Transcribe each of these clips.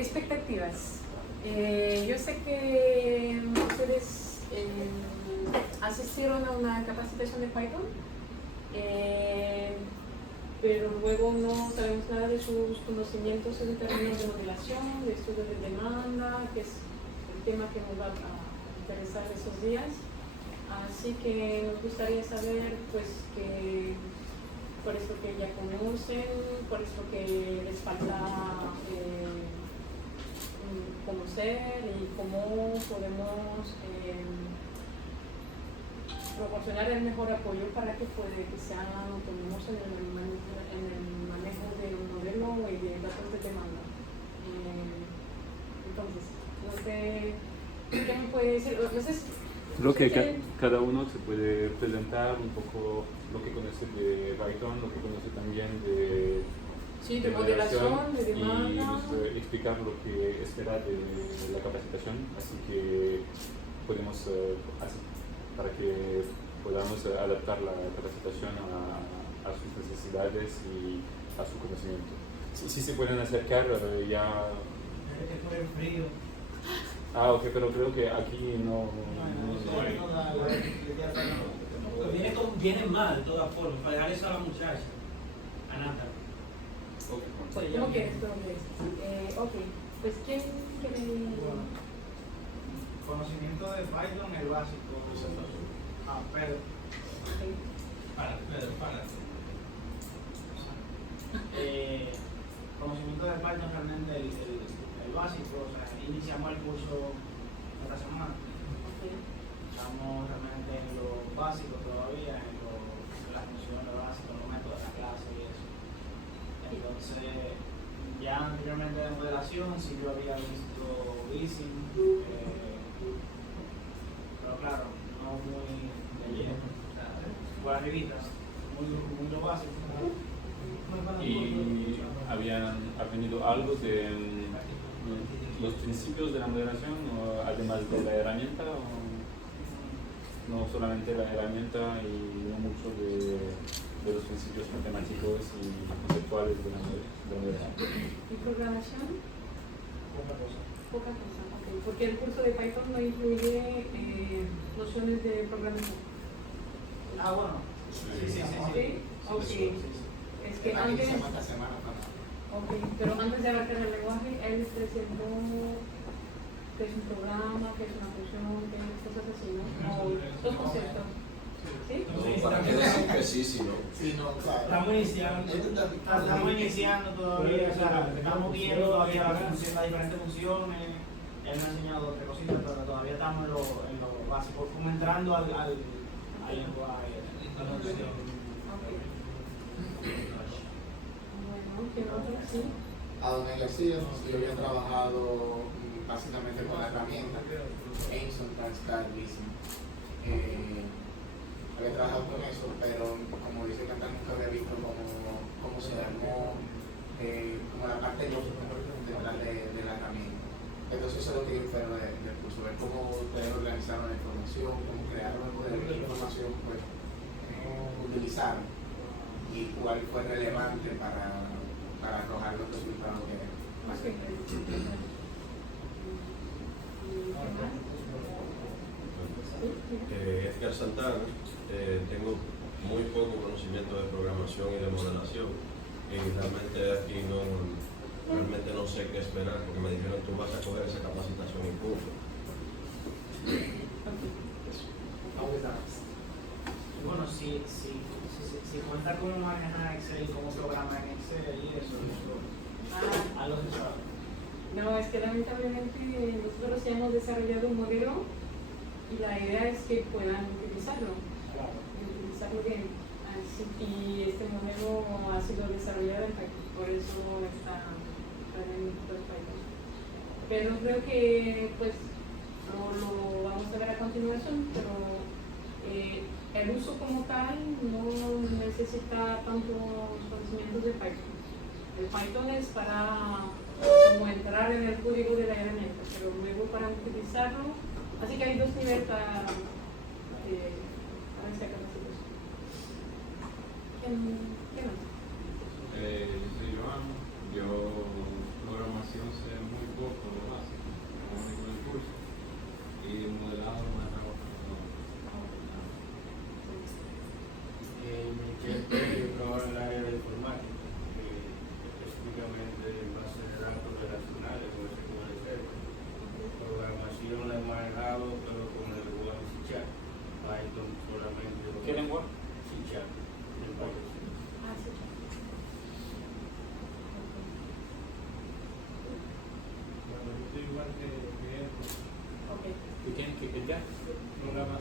Expectativas. Yo sé que ustedes asistieron a una capacitación de Python, pero luego no sabemos nada de sus conocimientos en términos de modelación, de estudios de demanda, que es el tema que nos va a interesar esos días. Así que nos gustaría saber pues que cuál es lo que ya conocen, cuál es lo que les falta conocer y cómo podemos proporcionar el mejor apoyo para que sean autónomos en el manejo de un modelo y de datos de demanda. Entonces, no sé, ¿qué me puede decir? Entonces, creo que cada uno se puede presentar un poco lo que conoce de Python, lo que conoce también de modelación, de demanda. Y explicar lo que espera de la capacitación, así que podemos hacer para que podamos adaptar la capacitación a sus necesidades y a su conocimiento. Si se pueden acercar ya... Es por el frío. Ah, ok, pero creo que aquí no hay. Viene mal de todas formas, para dejar eso a la muchacha, a Nata. ¿Cómo quieres? Ok, pues ¿quién quiere...? Bueno, conocimiento de Python, el básico. Pedro. Okay. Para. Conocimiento de Python realmente el básico, o sea, iniciamos el curso esta semana. Okay. Estamos realmente en lo básico todavía, en las funciones básicas, los métodos de la clase y eso. Entonces, ya anteriormente de modelación, sí yo había visto Vising, pero claro, no muy de lleno, o sea, por arribita, muy lo básico. ¿Y habían aprendido algo de los principios de la moderación, además de la herramienta? ¿O no solamente la herramienta y no mucho de los principios matemáticos y conceptuales de la moderación? ¿Y programación? Poca cosa. Poca cosa, ok. Porque el curso de Python no incluye nociones de programación. Ah, bueno. Sí. Ok. Es que antes... Ok, pero antes de abarcar el lenguaje, él presentó que es un programa, que es una función, que es cosas así, ¿no? Como dos conceptos. ¿Sí? No, ¿para qué decir que sí, si no? Sí, no, claro. Estamos iniciando todavía, o sea, estamos viendo todavía las diferentes funciones. Él me ha enseñado otras cositas, pero todavía estamos en lo básico, como entrando al lenguaje. Bueno, ¿qué otro? Sí. A don García, yo había trabajado básicamente con la herramienta Amazon Transcar Vising. Había trabajado con eso, pero como dice Cantar, nunca había visto cómo se armó, como la parte lógica detrás de la herramienta. Entonces eso es lo que yo espero del curso, ver cómo ustedes organizaron la información, cómo crearon el modelo, qué información pues utilizaron y cuál fue relevante para arrojar los resultados que Edgar Santana, tengo muy poco conocimiento de programación y de modelación y realmente aquí realmente no sé qué esperar porque me dijeron tú vas a coger esa capacitación y punto. Bueno, si cuenta cómo manejar Excel, cómo programar en Excel y eso algo se sabe. No, es que lamentablemente nosotros ya hemos desarrollado un modelo y la idea es que puedan utilizarlo bien. Así, y este modelo ha sido desarrollado en Python, por eso está en Python. Pero creo que pues lo vamos a ver a continuación, pero el uso como tal no necesita tantos conocimientos de Python. El Python es para como entrar en el código de la herramienta, pero luego para utilizarlo, así que hay dos niveles para esta capacitación. ¿Qué más? Yo soy Joan, yo programación sé muy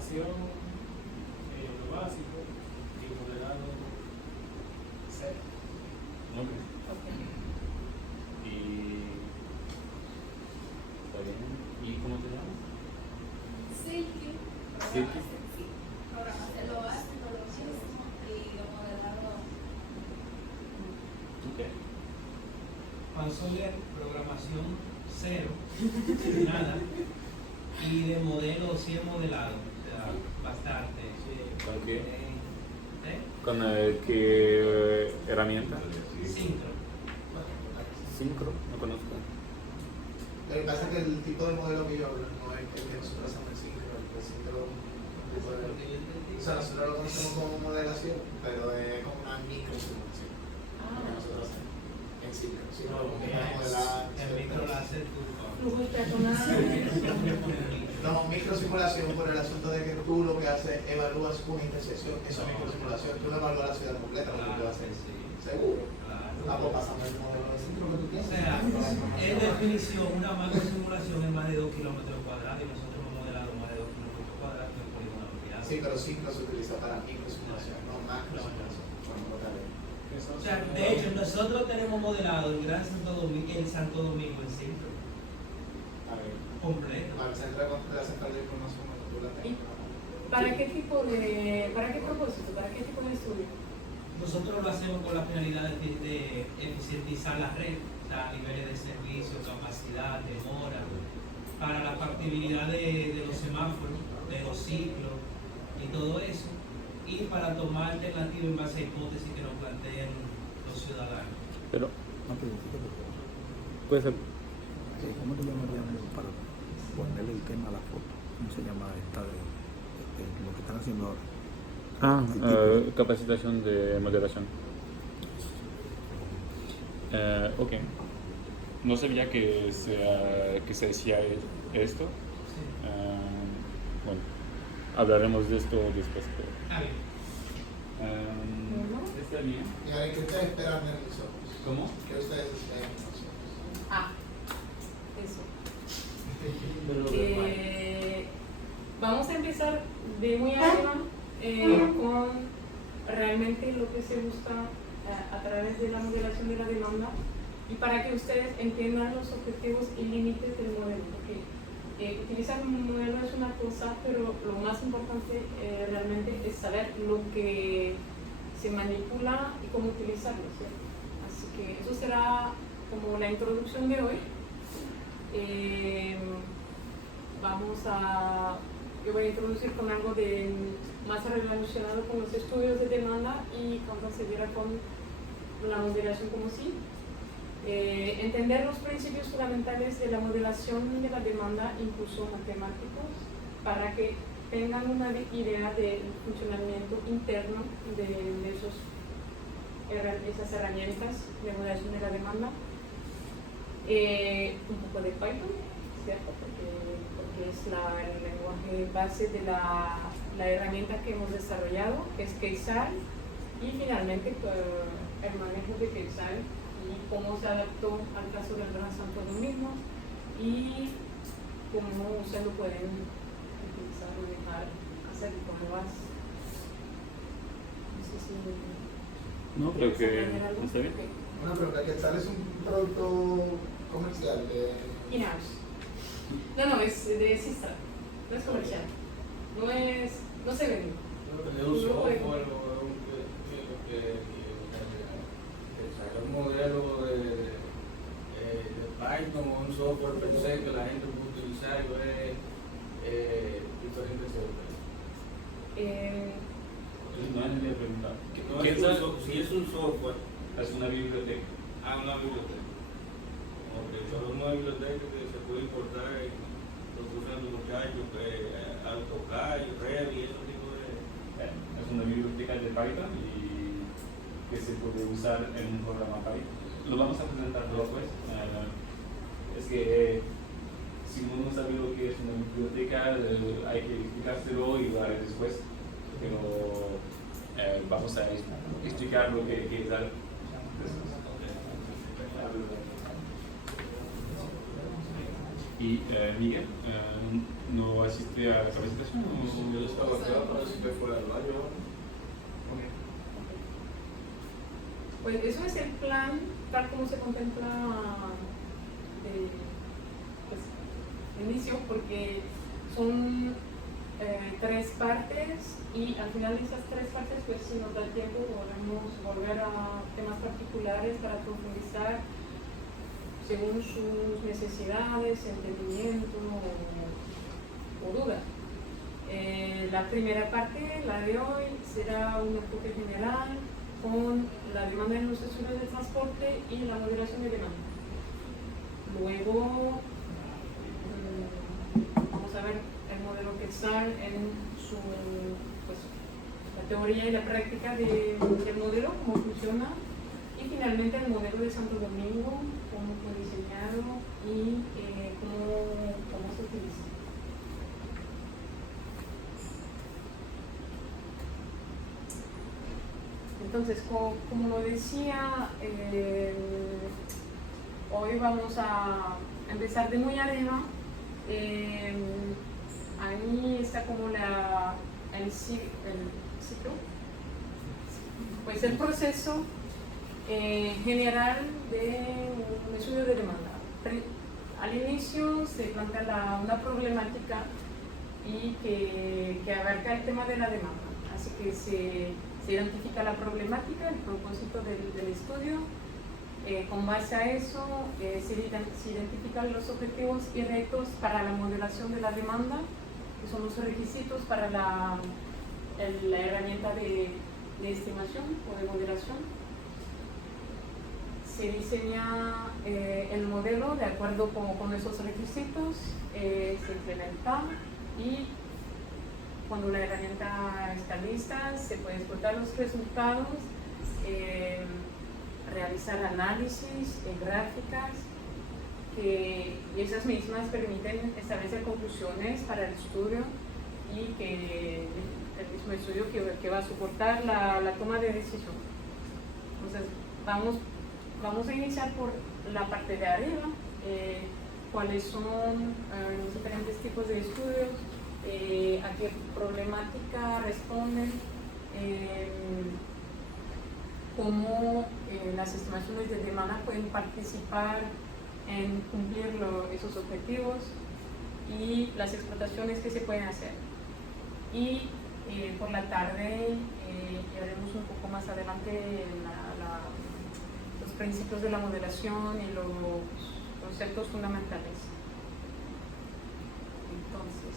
modelación, lo básico, y modelado cero. Ok. Ok. Y está bien. ¿Y cómo te llamas? Silky. Silky. Sí. Programación lo básico, lo mismo y lo modelado. Ok. Juan Soler, programación cero, nada. Y de modelo sí he modelado, o sea, bastante. ¿Con qué? ¿Eh? ¿Con qué herramienta? Syncro. Syncro, no conozco. Lo que pasa es que el tipo de modelo que yo hablo no es el que nosotros hacemos en Syncro, el Syncro es un tipo de... O sea, nosotros lo conocemos como modelación, pero es como una microsimulación lo que nosotros hacemos en Syncro. Si no, como que modelar... El micro lo hace tu Flujos peatonales. No, microsimulación por el asunto de que tú lo que haces evalúas una intersección, eso es microsimulación, tú no evalúas la ciudad completa, lo que tú haces. ¿Seguro? Vamos pasando el modelo de Syncro que tú O tienes. sea, en definición, una macrosimulación es más de 2 kilómetros cuadrados y nosotros hemos modelado más de 2 kilómetros cuadrados en polígono ampliado. Sí, pero Syncro se utiliza para microsimulación, no macrosimulación. O sea, de hecho, nosotros tenemos modelado el Gran Santo Domingo, el Santo Domingo en Syncro, A ver, completo. la central de información tú la tengo. ¿Para qué tipo de, para qué propósito, para qué tipo de estudio? Nosotros lo hacemos con la finalidad de eficientizar la red, o sea, niveles de servicio, capacidad, demora, para la factibilidad de los semáforos, de los ciclos y todo eso, y para tomar alternativas en base a hipótesis que nos planteen los ciudadanos. Pero, Una preguntita, por favor. puede ser. ¿Cómo te llamaríamos para ponerle el tema a la foto? ¿Cómo se llama esta de lo que están haciendo ahora? Capacitación de moderación. Ok. No sabía que se decía esto. Sí. Bueno, hablaremos de esto después. Ah, bien. Está bien. Y a ver, ¿qué ustedes esperan de nosotros? ¿Cómo? ¿Qué ustedes esperan de nosotros? Ah, eso. Pero Vamos a empezar de muy arriba con realmente lo que se busca a través de la modelación de la demanda y para que ustedes entiendan los objetivos y límites del modelo. Porque utilizar un modelo es una cosa, pero lo más importante realmente es saber lo que se manipula y cómo utilizarlo, ¿cierto? Así que eso será como la introducción de hoy. Yo voy a introducir con algo más relacionado con los estudios de demanda y cuando se viera con la modelación como sí. Entender los principios fundamentales de la modelación de la demanda, incluso matemáticos, para que tengan una idea del funcionamiento interno de esas herramientas de modelación de la demanda. Un poco de Python, ¿cierto? Porque es el lenguaje base de la herramienta que hemos desarrollado, que es KSAR, y finalmente el manejo de KSAR y cómo se adaptó al caso del Gran Santo Domingo y cómo ustedes lo pueden utilizar, manejar, hacer y cómo vas. No sé si... No, creo que ¿quieres añadir algo? está bien. Ok. Una pregunta, ¿qué tal es un producto comercial de... In-house. No, es de Sistar, no es comercial. No se vende. es un software o que saca un modelo de Python o un software per se que la gente puede utilizar y ver diferentes software. No es mi pregunta. No es un si es un software, Es una biblioteca. una biblioteca. Okay, solo una biblioteca que se puede importar y lo usan los muchachos, AutoCAD, Revit y ese tipo de... Es una biblioteca de Python y que se puede usar en un programa Python. Lo vamos a presentar después. Es que si uno no sabe lo que es una biblioteca, hay que explicárselo y lo haré después. Pero vamos a explicar lo que es algo. ¿Y Miguel, no asiste a la capacitación? Yo estaba acá, parece que fue al baño. Pues eso es el plan, tal como se contempla pues, de inicio, porque son 3 partes y al final de esas 3 partes, pues si nos da tiempo, podremos volver a temas particulares para profundizar según sus necesidades, entendimiento o dudas. La primera parte, la de hoy, será un enfoque general con la demanda en los estudios de transporte y la moderación de demanda. Luego vamos a ver el modelo Quetzal en su, pues, la teoría y la práctica del modelo, cómo funciona, y finalmente el modelo de Santo Domingo, cómo fue diseñado y cómo se utiliza. Entonces, como lo decía, hoy vamos a empezar de muy arriba. Ahí está como el ciclo, pues el proceso general de un estudio de demanda. Al inicio se plantea una problemática y que abarca el tema de la demanda. Así que se identifica la problemática, el propósito del estudio. Con base a eso se identifican los objetivos y retos para la modelación de la demanda, que son los requisitos para la herramienta de estimación o de modelación. Se diseña el modelo de acuerdo con esos requisitos, se implementa y cuando la herramienta está lista se pueden explotar los resultados, realizar análisis, gráficas, y esas mismas permiten establecer conclusiones para el estudio y que el mismo estudio que va a soportar la toma de decisión. Entonces, vamos a iniciar por la parte de arriba, cuáles son los diferentes tipos de estudios, a qué problemática responden, cómo las estimaciones de demanda pueden participar en cumplir esos objetivos y las explotaciones que se pueden hacer. Y por la tarde haremos un poco más adelante los principios de la modelación y los conceptos fundamentales. Entonces,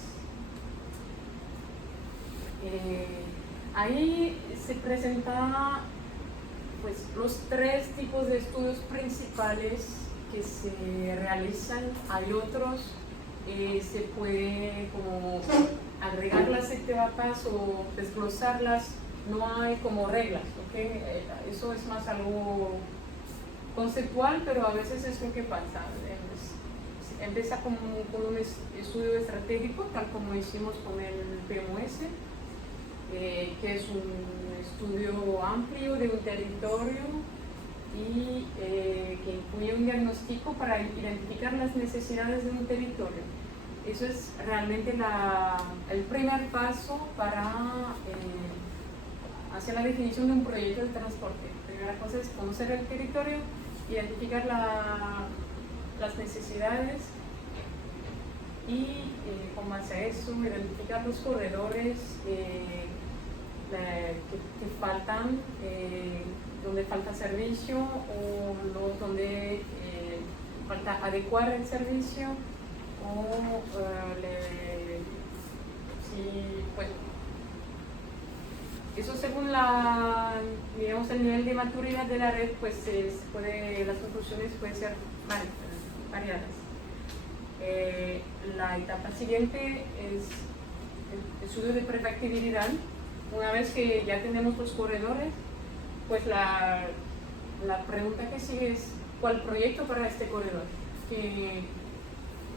ahí se presenta pues, los 3 tipos de estudios principales que se realizan. Hay otros, se puede como agregar las etapas o desglosarlas, no hay como reglas, ¿okay? Eso es más algo conceptual, pero a veces es lo que pasa. Empieza con un estudio estratégico, tal como hicimos con el PMOS, que es un estudio amplio de un territorio y que incluye un diagnóstico para identificar las necesidades de un territorio. Eso es realmente el primer paso para hacer la definición de un proyecto de transporte. La primera cosa es conocer el territorio, identificar las necesidades y con base a eso identificar los corredores que faltan, donde falta servicio o donde falta adecuar el servicio o pues, eso según digamos, el nivel de maturidad de la red, pues las conclusiones pueden ser variadas. La etapa siguiente es el estudio de prefactibilidad. Una vez que ya tenemos los corredores, pues la pregunta que sigue es ¿cuál proyecto para este corredor? Que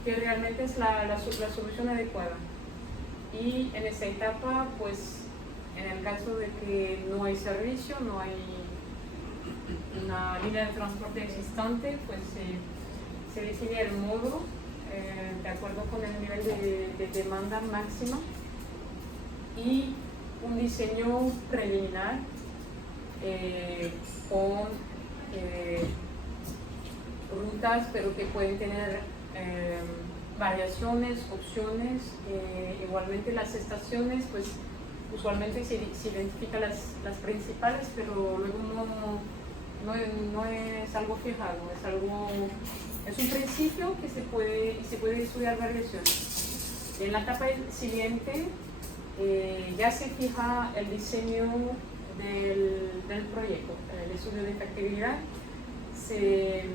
realmente es la solución adecuada. Y en esa etapa, pues en el caso de que no hay servicio, no hay una línea de transporte existente, pues se define el modo de acuerdo con el nivel de demanda máxima y un diseño preliminar con rutas, pero que pueden tener variaciones, opciones. Igualmente las estaciones, pues usualmente se identifican las principales, pero luego no es algo fijado, es un principio que se puede estudiar variaciones. En la etapa siguiente ya se fija el diseño del proyecto, el estudio de factibilidad, se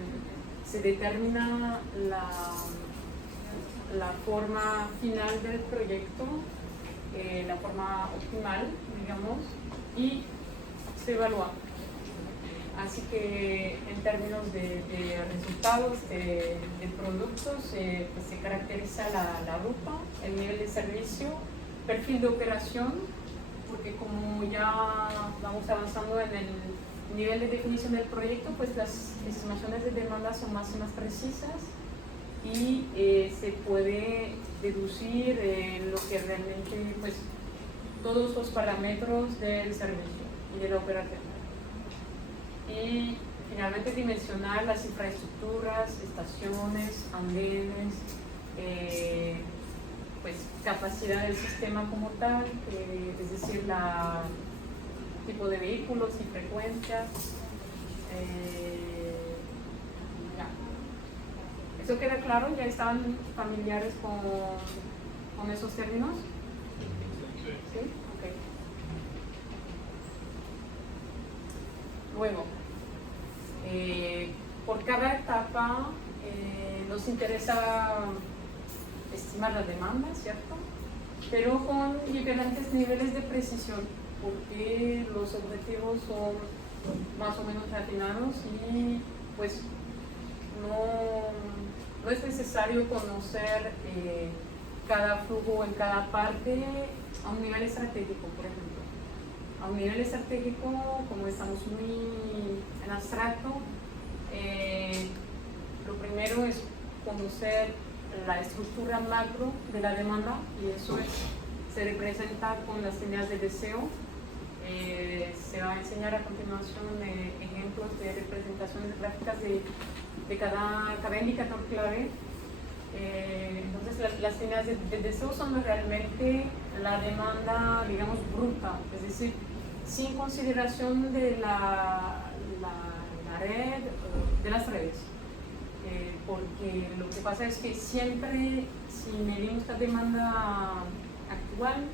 determina la forma final del proyecto, la forma optimal, digamos, y se evalúa. Así que en términos de resultados, de productos, pues se caracteriza la ruta, el nivel de servicio, perfil de operación, porque como ya vamos avanzando en el nivel de definición del proyecto, pues las estimaciones de demanda son más y más precisas y se puede deducir lo que realmente, pues, todos los parámetros del servicio y de la operación. Y finalmente dimensionar las infraestructuras, estaciones, andenes, pues capacidad del sistema como tal, es decir, tipo de vehículos y frecuencias. Ya. ¿Eso queda claro? ¿Ya estaban familiares con esos términos? ¿Sí? Ok. Luego, por cada etapa nos interesa estimar la demanda, ¿cierto? Pero con diferentes niveles de precisión, porque los objetivos son más o menos afinados y pues no es necesario conocer cada flujo en cada parte a un nivel estratégico, por ejemplo. A un nivel estratégico, como estamos muy en abstracto, lo primero es conocer la estructura macro de la demanda y eso se representa con las líneas de deseo. Se va a enseñar a continuación ejemplos de representaciones gráficas de cada indicador clave. Entonces las líneas de deseo son realmente la demanda, digamos, bruta, es decir, sin consideración de la red, de las redes. Porque lo que pasa es que siempre, si medimos la demanda actual,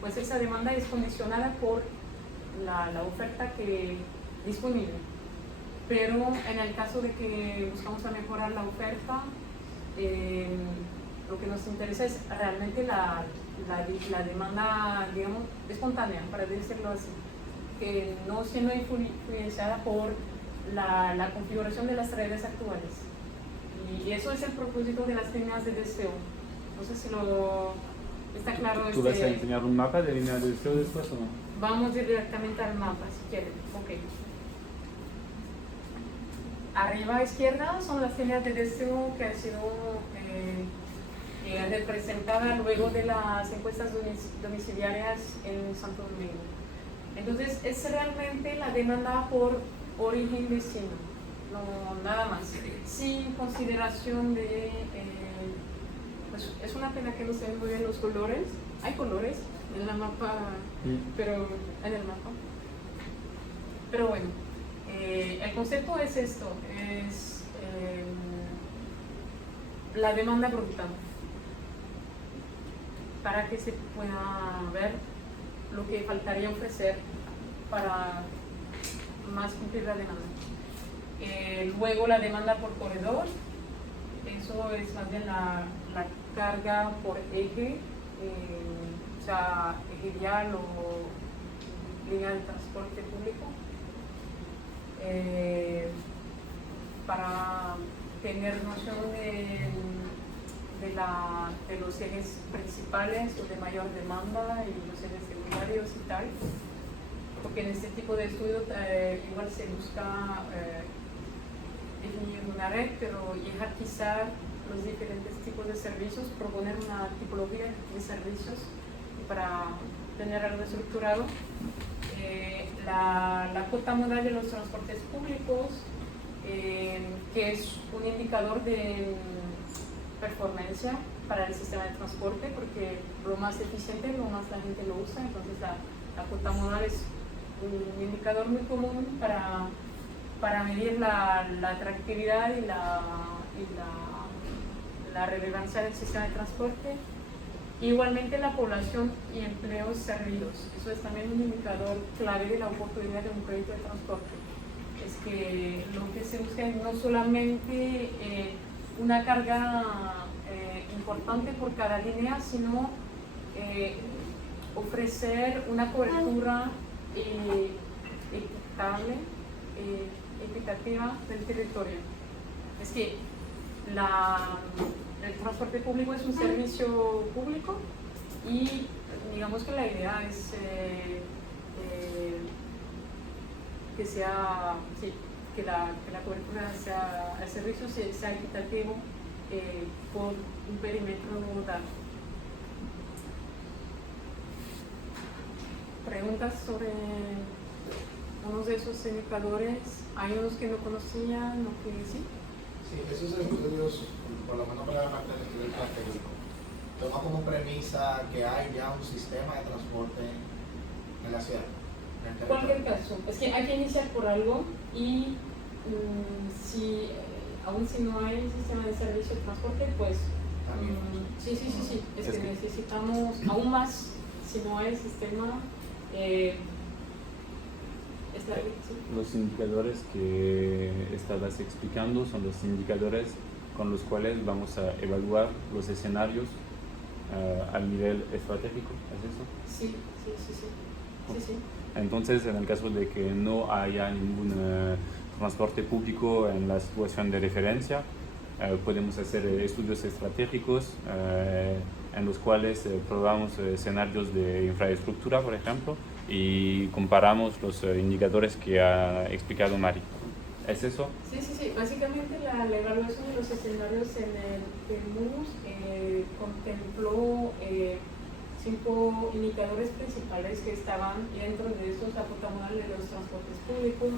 pues esa demanda es condicionada por la oferta disponible. Pero en el caso de que buscamos a mejorar la oferta, lo que nos interesa es realmente la demanda, digamos, espontánea, para decirlo así, que no siendo influenciada por la configuración de las redes actuales. Y eso es el propósito de las líneas de deseo. No sé si está claro. ¿Tú vas a enseñar un mapa de líneas de deseo después o no? Vamos directamente al mapa, si quieren. Ok. Arriba a izquierda son las líneas de deseo que han sido representadas luego de las encuestas domiciliarias en Santo Domingo. Entonces, es realmente la demanda por origen vecino. No, nada más, sin consideración de, pues es una pena que no se ven muy bien los colores, hay colores en la mapa, pero en el mapa, pero bueno, el concepto es esto, es la demanda bruta, para que se pueda ver lo que faltaría ofrecer para más cumplir la demanda. Luego la demanda por corredor, eso es más bien la carga por eje, o sea, eje vial o línea de transporte público, para tener noción de los ejes principales o de mayor demanda y los ejes secundarios y tal, porque en este tipo de estudio igual se busca definir una red, pero jerarquizar los diferentes tipos de servicios, proponer una tipología de servicios para tener algo estructurado. La cuota modal de los transportes públicos, que es un indicador de performance para el sistema de transporte, porque lo más eficiente, lo más la gente lo usa. Entonces la cuota modal es un indicador muy común para medir la atractividad y la relevancia del sistema de transporte. Igualmente la población y empleos servidos. Eso es también un indicador clave de la oportunidad de un proyecto de transporte. Es que lo que se busca es no solamente una carga importante por cada línea, sino ofrecer una cobertura equitativa del territorio. Es que el transporte público es un servicio público y digamos que la idea es que sea, sí, que la cobertura sea, el servicio sea equitativo por un perímetro dado. Preguntas sobre unos de esos indicadores. Hay unos que no conocían o que sí. Sí, esos estudios, por lo menos para la parte del estudio estratégico, toma como premisa que hay ya un sistema de transporte en la ciudad. En cualquier caso, es que hay que iniciar por algo y aún si no hay sistema de servicio de transporte, pues sí, es que necesitamos aún más, si no hay sistema. Los indicadores que estabas explicando son los indicadores con los cuales vamos a evaluar los escenarios al nivel estratégico, ¿es eso? Sí. Entonces, en el caso de que no haya ningún transporte público en la situación de referencia, podemos hacer estudios estratégicos en los cuales probamos escenarios de infraestructura, por ejemplo, y comparamos los indicadores que ha explicado Mari. ¿Es eso? Sí. Básicamente la evaluación de los escenarios en el MUS contempló 5 indicadores principales que estaban dentro de estos: la cuota modal de los transportes públicos,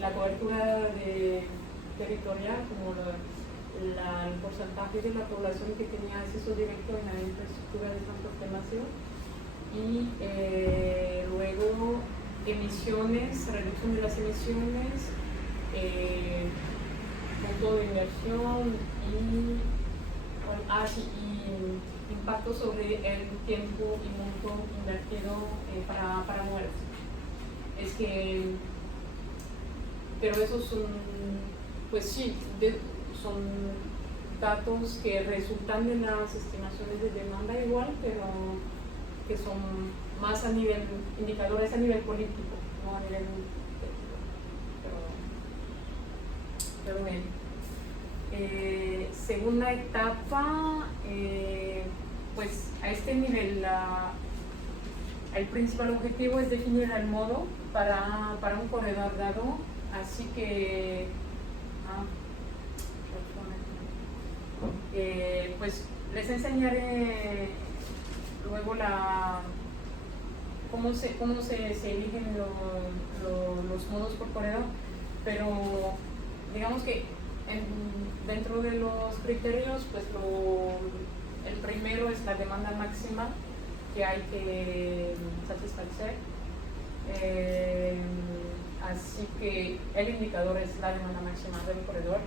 la cobertura territorial, como el porcentaje de la población que tenía acceso directo en la infraestructura de transporte masivo, y luego emisiones, reducción de las emisiones, punto de inversión y impacto sobre el tiempo y monto invertido para moverse. Pero esos son, pues sí, son datos que resultan de las estimaciones de demanda igual, pero que son más a nivel, indicadores a nivel político, no a nivel pero bien. Segunda etapa, pues a este nivel el principal objetivo es definir el modo para un corredor dado, así que pues les enseñaré luego cómo se eligen los modos por corredor, pero digamos que dentro de los criterios, pues el primero es la demanda máxima que hay que satisfacer, así que el indicador es la demanda máxima del corredor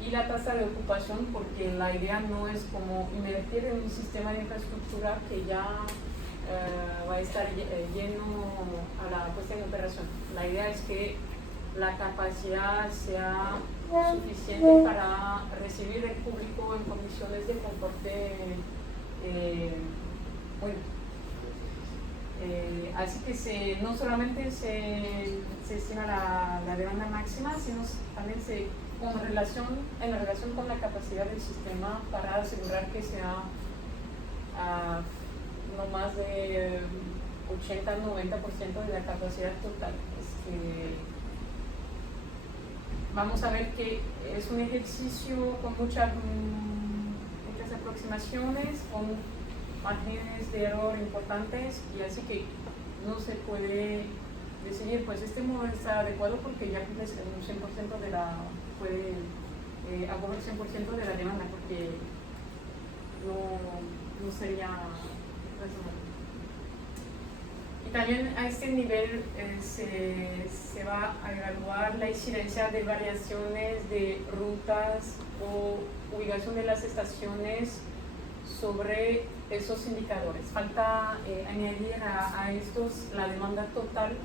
y la tasa de ocupación, porque la idea no es como invertir en un sistema de infraestructura que ya va a estar lleno a la puesta en operación. La idea es que la capacidad sea suficiente para recibir el público en condiciones de confort bueno. Así que no solamente se estima la demanda máxima, sino también en relación con la capacidad del sistema para asegurar que sea no más de 80-90% de la capacidad total. Vamos a ver que es un ejercicio con mucha muchas aproximaciones con márgenes de error importantes, y así que no se puede decidir, pues este modelo está adecuado porque ya cumple un 100% de la, puede abordar 100% de la demanda, porque no sería razonable. Y también a este nivel se va a evaluar la incidencia de variaciones de rutas o ubicación de las estaciones sobre esos indicadores. Falta añadir a estos la demanda total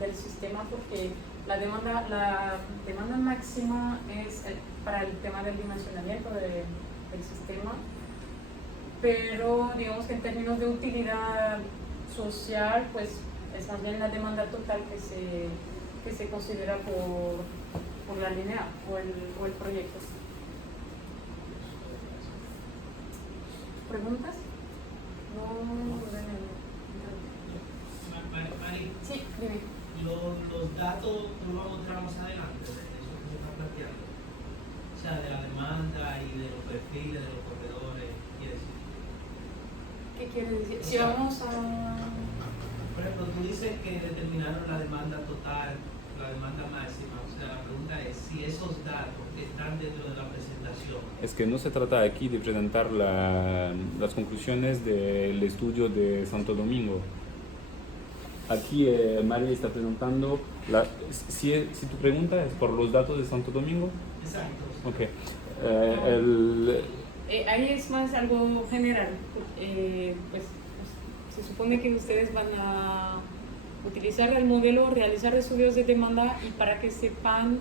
del sistema, porque la demanda máxima es para el tema del dimensionamiento del sistema, pero digamos que en términos de utilidad social, pues es más bien la demanda total que se considera por la línea o el proyecto. ¿Preguntas? Mari, Sí, dime. los datos tú lo vamos a mostrar más adelante, de eso que se está planteando. O sea, de la demanda y de los perfiles de los corredores, quiere decir. ¿Qué quiere decir? O Si sea, vamos a... Por ejemplo, tú dices que determinaron la demanda total, la demanda máxima. O sea, la pregunta es si esos datos están dentro de la presentación. Es que no se trata aquí de presentar las conclusiones del estudio de Santo Domingo. Aquí María está presentando, si tu pregunta es por los datos de Santo Domingo. Exacto. Ok. Ahí es más algo general. Pues se supone que ustedes van a utilizar el modelo, realizar estudios de demanda, y para que sepan,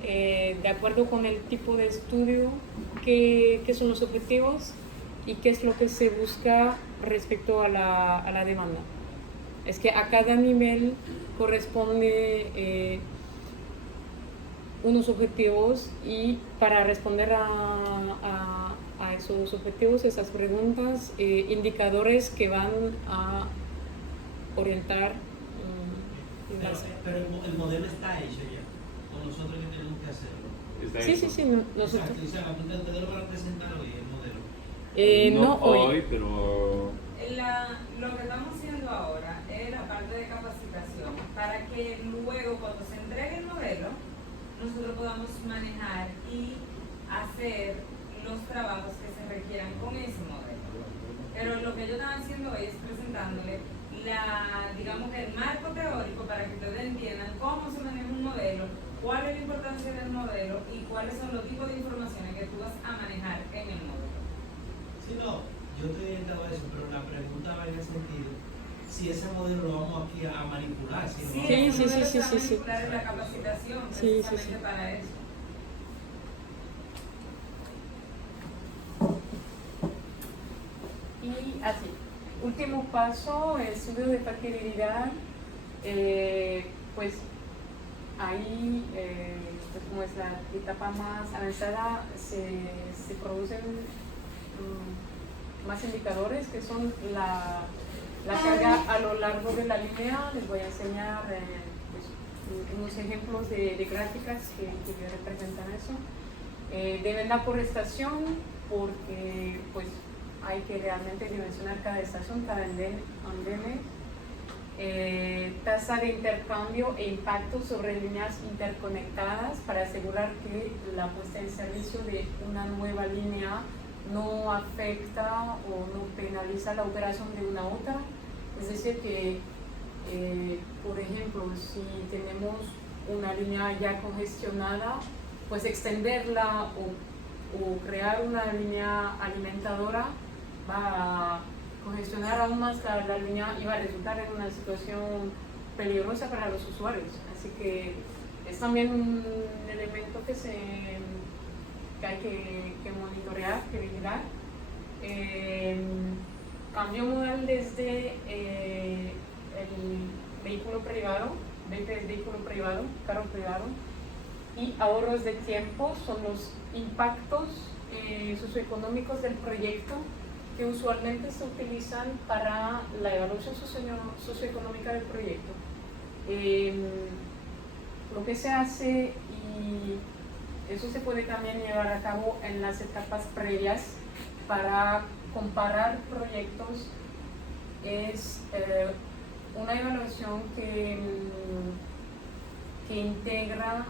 de acuerdo con el tipo de estudio, qué son los objetivos y qué es lo que se busca respecto a la demanda. Es que a cada nivel corresponde unos objetivos, y para responder a esos objetivos, esas preguntas, indicadores que van a orientar Pero el modelo está hecho ya, o nosotros que tenemos que hacerlo. Sí, nosotros. Exacto, o sea, ustedes lo van a presentar hoy, el modelo. No hoy, pero... Lo que estamos haciendo ahora es la parte de capacitación para que luego, cuando se entregue el modelo, nosotros podamos manejar y hacer los trabajos que se requieran con ese modelo. Pero lo que ellos están haciendo hoy es presentándole digamos que el marco teórico para que ustedes entiendan cómo se maneja un modelo, cuál es la importancia del modelo y cuáles son los tipos de informaciones que tú vas a manejar en el modelo. Sí, no, yo estoy orientado a eso, pero la pregunta va en el sentido, si ese modelo lo vamos aquí a manipular, si no Sí, vamos ese modelo sí, se va a sí, sí. manipular en la capacitación, Sí, precisamente para eso. Y así, último paso, estudio de factibilidad. Pues ahí, pues como es la etapa más avanzada, se producen más indicadores, que son la carga a lo largo de la línea. Les voy a enseñar pues, unos ejemplos de gráficas que representan eso. Demanda por estación, porque pues hay que realmente dimensionar cada estación, cada andén. Tasa de intercambio e impacto sobre líneas interconectadas, para asegurar que la puesta en servicio de una nueva línea no afecta o no penaliza la operación de una otra. Es decir, que por ejemplo, si tenemos una línea ya congestionada, pues extenderla o crear una línea alimentadora va a congestionar aún más la línea y va a resultar en una situación peligrosa para los usuarios. Así que es también un elemento que hay que monitorear, que vigilar. Cambio modal desde el vehículo privado, vehículo privado, carro privado, y ahorros de tiempo son los impactos socioeconómicos del proyecto, que usualmente se utilizan para la evaluación socioeconómica del proyecto. Lo que se hace, y eso se puede también llevar a cabo en las etapas previas, para comparar proyectos es una evaluación que integra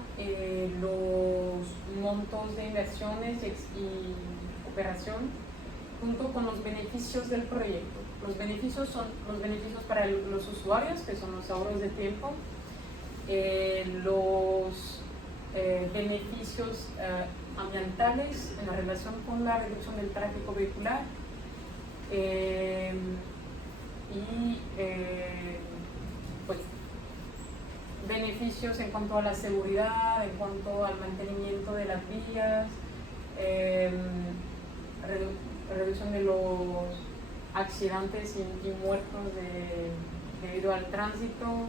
los montos de inversiones y operación junto con los beneficios del proyecto. Los beneficios son los beneficios para los usuarios, que son los ahorros de tiempo, los beneficios ambientales en la relación con la reducción del tráfico vehicular y pues beneficios en cuanto a la seguridad, en cuanto al mantenimiento de las vías, reducción de los accidentes y muertos debido al tránsito.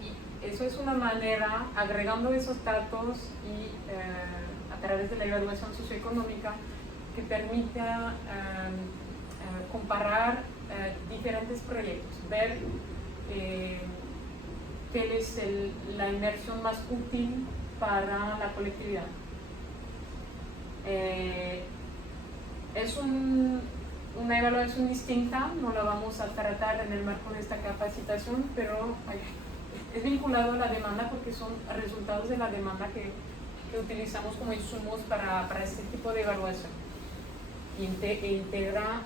Y eso es una manera, agregando esos datos y a través de la evaluación socioeconómica, que permita comparar diferentes proyectos, ver qué es la inversión más útil para la colectividad. Es una evaluación distinta, no la vamos a tratar en el marco de esta capacitación, pero es vinculado a la demanda porque son resultados de la demanda que utilizamos como insumos para este tipo de evaluación. Integra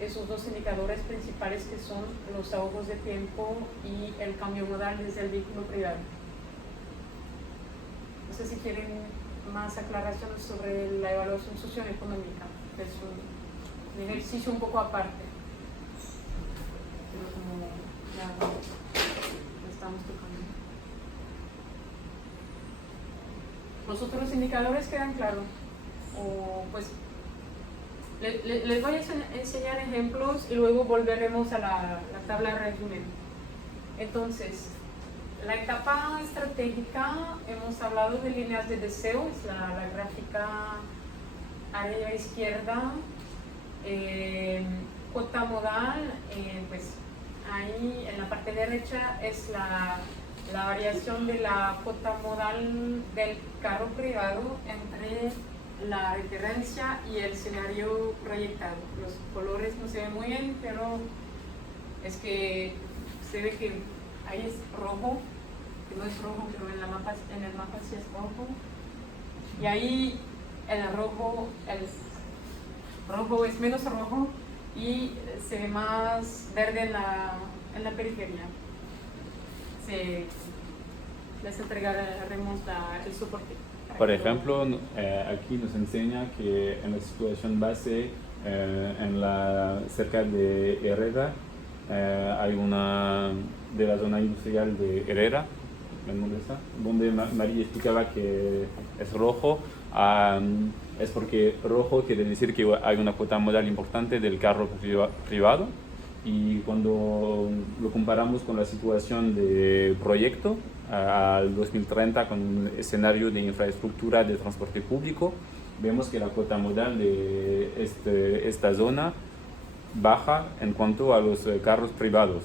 esos dos indicadores principales que son los ahorros de tiempo y el cambio modal desde el vehículo privado. No sé si quieren más aclaraciones sobre la evaluación socioeconómica. Es un ejercicio un poco aparte, pero como ya lo estamos tocando. Los otros indicadores quedan claros, o pues les voy a enseñar ejemplos y luego volveremos a la tabla de resumen. Entonces, la etapa estratégica, hemos hablado de líneas de deseo, es la gráfica arriba izquierda. Cuota modal, pues ahí en la parte derecha es la variación de la cuota modal del carro privado entre la referencia y el escenario proyectado. Los colores no se ven muy bien, pero es que se ve que ahí es rojo, que no es rojo, pero en el mapa sí es rojo. Y ahí el rojo es menos rojo y se ve más verde en la periferia. Les entregaremos el soporte. Por ejemplo, aquí nos enseña que en la situación base, cerca de Herrera, hay una de la zona industrial de Herrera, donde María explicaba que es rojo. Es porque rojo quiere decir que hay una cuota modal importante del carro privado, y cuando lo comparamos con la situación de proyecto al 2030 con un escenario de infraestructura de transporte público, vemos que la cuota modal de esta zona baja en cuanto a los carros privados.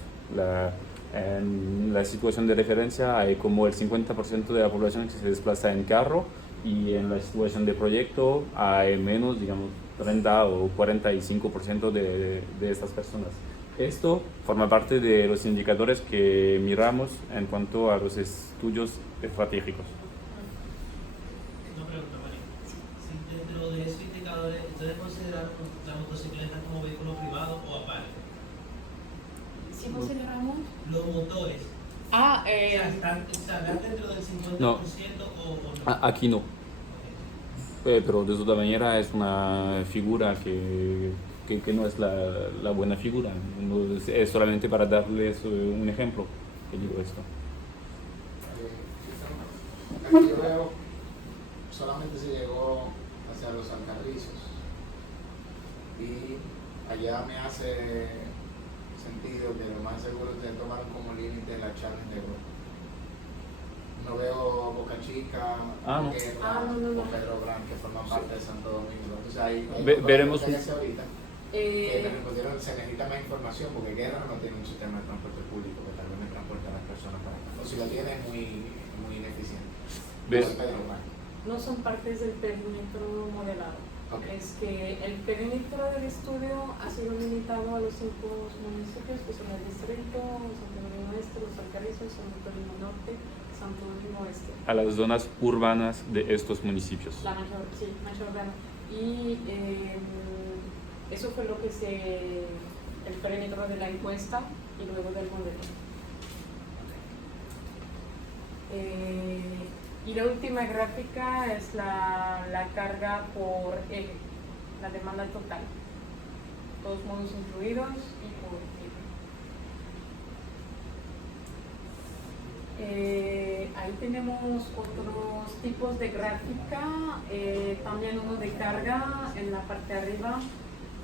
En la situación de referencia hay como el 50% de la población que se desplaza en carro, y en la situación de proyecto hay menos, digamos, 30 o 45% de estas personas. Esto forma parte de los indicadores que miramos en cuanto a los estudios estratégicos. Una pregunta, María. Si dentro de esos indicadores, ¿ustedes consideran la motocicleta como vehículo privado o aparte? ¿Sí consideramos? Los motores. ¿Están dentro del 50% No. o no? Aquí no. Pero de toda manera es una figura que no es la buena figura. No, es solamente para darles un ejemplo que digo esto. Aquí yo veo, solamente se llegó hacia los Alcarrizos, y allá me hace sentido que lo más seguro ustedes tomaron como límite la Challenge de Europa. No veo Boca Chica, no. Guerra o Pedro Branco, que forman parte de Santo Domingo. Entonces ahí veremos que ahorita que me respondieron, se necesita más información porque Guerra no tiene un sistema de transporte público que tal vez me transporte a las personas para acá. O si lo tiene es muy ineficiente. ¿Ves? Pedro Branco. No son partes del perímetro modelado. Ok. Es que el perímetro del estudio ha sido limitado a los 5 municipios que son el Distrito, Santo Domingo Este, Los Alcarrizos, Santo Domingo Norte, Santo Domingo Este. A las zonas urbanas de estos municipios. La mayor, sí, mayor urbana. Y eso fue lo que el perímetro de la encuesta y luego del modelo. Y la última gráfica es la carga por eje, la demanda total, todos modos incluidos y por eje. Ahí tenemos otros tipos de gráfica, también uno de carga en la parte de arriba.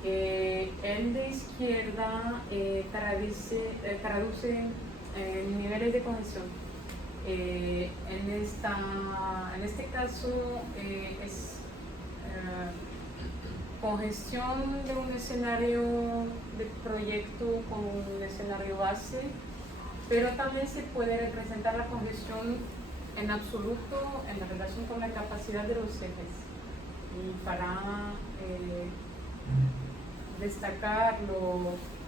El de izquierda traduce niveles de congestión. En este caso es congestión de un escenario de proyecto con un escenario base, pero también se puede representar la congestión en absoluto en la relación con la capacidad de los ejes. Y para destacar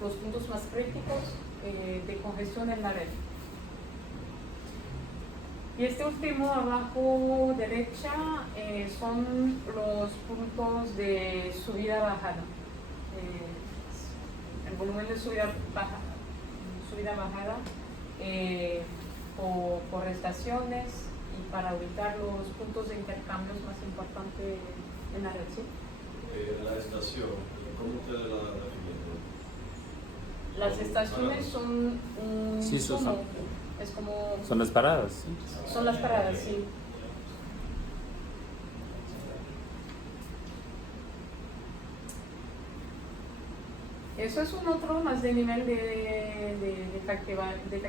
los puntos más críticos de congestión en la red. Y este último abajo derecha son los puntos de subida-bajada. El volumen de subida-bajada por estaciones y para ubicar los puntos de intercambios más importantes en la red. ¿Sí? La estación, ¿cómo ustedes la definen? Las estaciones son un Sí, sumo. Es como... Son las paradas. ¿Sí? Son las paradas, sí. Eso es un otro más de nivel de factibilidad o de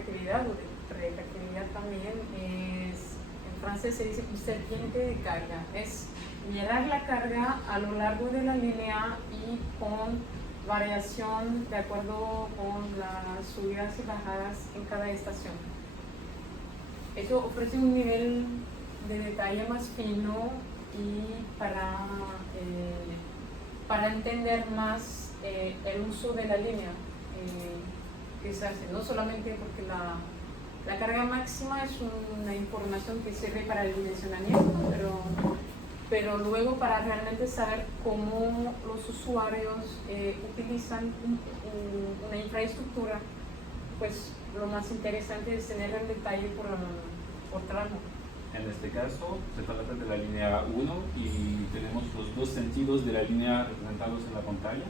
factibilidad también. En francés se dice serpiente de carga. Es mirar la carga a lo largo de la línea y con variación de acuerdo con las subidas y bajadas en cada estación. Eso ofrece un nivel de detalle más fino y para entender más el uso de la línea que se hace, no solamente porque la carga máxima es una información que sirve para el dimensionamiento, pero luego para realmente saber cómo los usuarios utilizan una infraestructura, pues lo más interesante es tener el detalle por tramo. En este caso se trata de la línea 1 y tenemos los dos sentidos de la línea representados en la pantalla,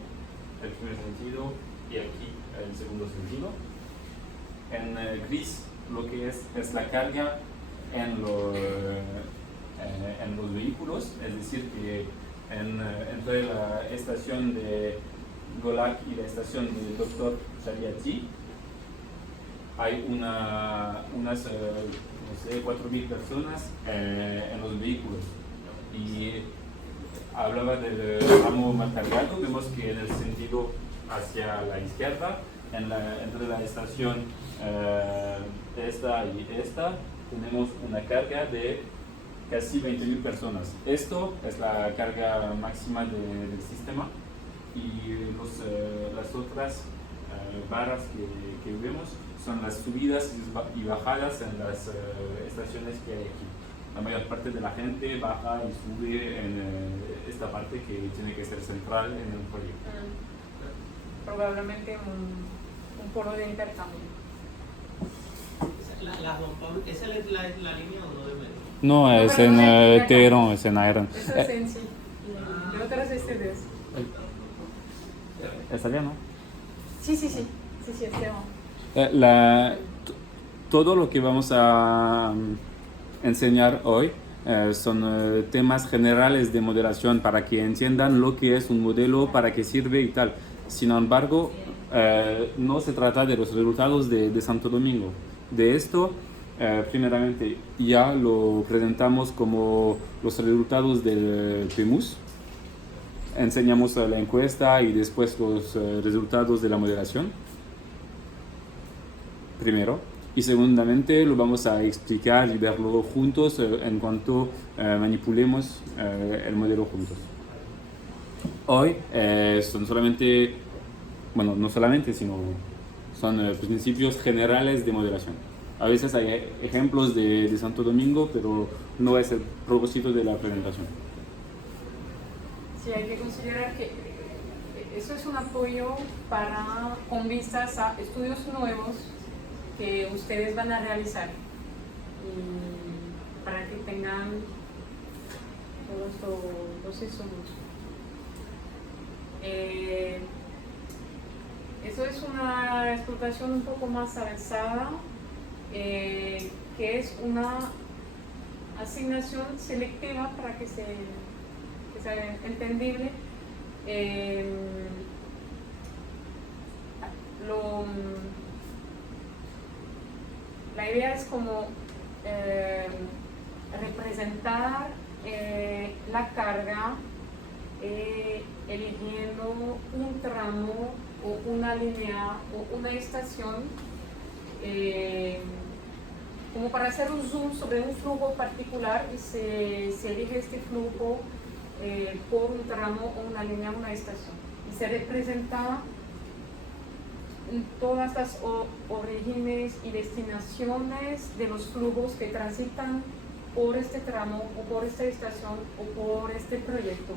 el primer sentido y aquí el segundo sentido. En gris lo que es la carga en los vehículos, es decir que entre la estación de Golac y la estación de Dr. Chariati hay unas 4.000 personas en los vehículos. Y hablaba del ramo más cargado, vemos que en el sentido hacia la izquierda, entre la estación esta y esta, tenemos una carga de casi 20.000 personas. Esto es la carga máxima del sistema y las otras barras que vemos son las subidas y bajadas en las estaciones que hay aquí. La mayor parte de la gente baja y sube en esta parte que tiene que ser central en el proyecto. Probablemente un polo de intercambio. ¿Esa es la línea o no de metro? No, es en Teherán, es en Iran. Eso es en sí. De otras STDs. ¿Está bien, no? Sí, es Teherán. Todo lo que vamos a enseñar hoy son temas generales de modelación para que entiendan lo que es un modelo, para qué sirve y tal. Sin embargo, no se trata de los resultados de Santo Domingo. De esto, primeramente, ya lo presentamos como los resultados del PEMUS. Enseñamos la encuesta y después los resultados de la modelación. Primero. Y segundamente lo vamos a explicar y verlo juntos en cuanto manipulemos el modelo juntos. hoy son solamente, bueno, no solamente, sino son principios generales de moderación. A veces hay ejemplos de Santo Domingo, pero no es el propósito de la presentación. Sí, hay que considerar que eso es un apoyo con vistas a estudios nuevos que ustedes van a realizar y para que tengan todos los insumos. Eso es una explotación un poco más avanzada, que es una asignación selectiva para que sea entendible. La idea es como representar la carga eligiendo un tramo o una línea o una estación como para hacer un zoom sobre un flujo particular y se elige este flujo por un tramo o una línea o una estación y se representa todas las orígenes y destinaciones de los flujos que transitan por este tramo o por esta estación o por este proyecto.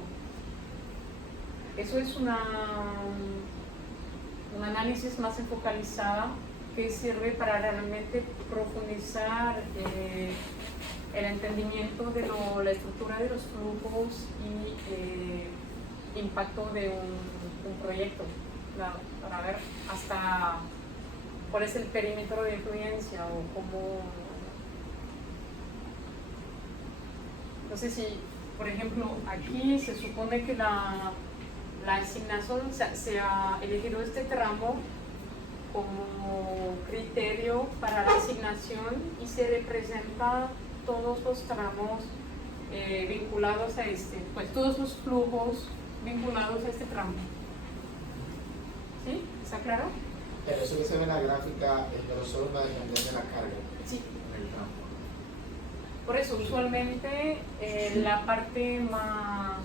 Eso es un análisis más enfocalizado que sirve para realmente profundizar el entendimiento de la estructura de los flujos y impacto de un proyecto, para ver hasta cuál es el perímetro de influencia o cómo. No sé si, por ejemplo, aquí se supone que la asignación se ha elegido este tramo como criterio para la asignación y se representa todos los tramos vinculados a pues todos los flujos vinculados a este tramo. ¿Sí? ¿Está claro? Pero eso que se ve en la gráfica, pero solo va a depender de la carga. Sí. En el tramo. Por eso, usualmente la parte más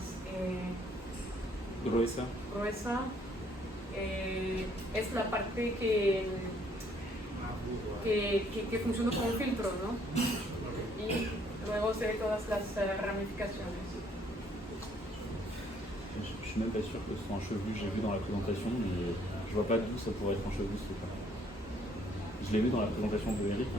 Gruesa. Es la parte que funciona como un filtro, ¿no? Y luego se ve todas las ramificaciones. Je suis même pas sûr que ce soit un chevelu, j'ai vu dans la présentation, mais je vois pas d'où ça pourrait être un chevelu, ce truc-là. Je l'ai vu dans la présentation de Eric.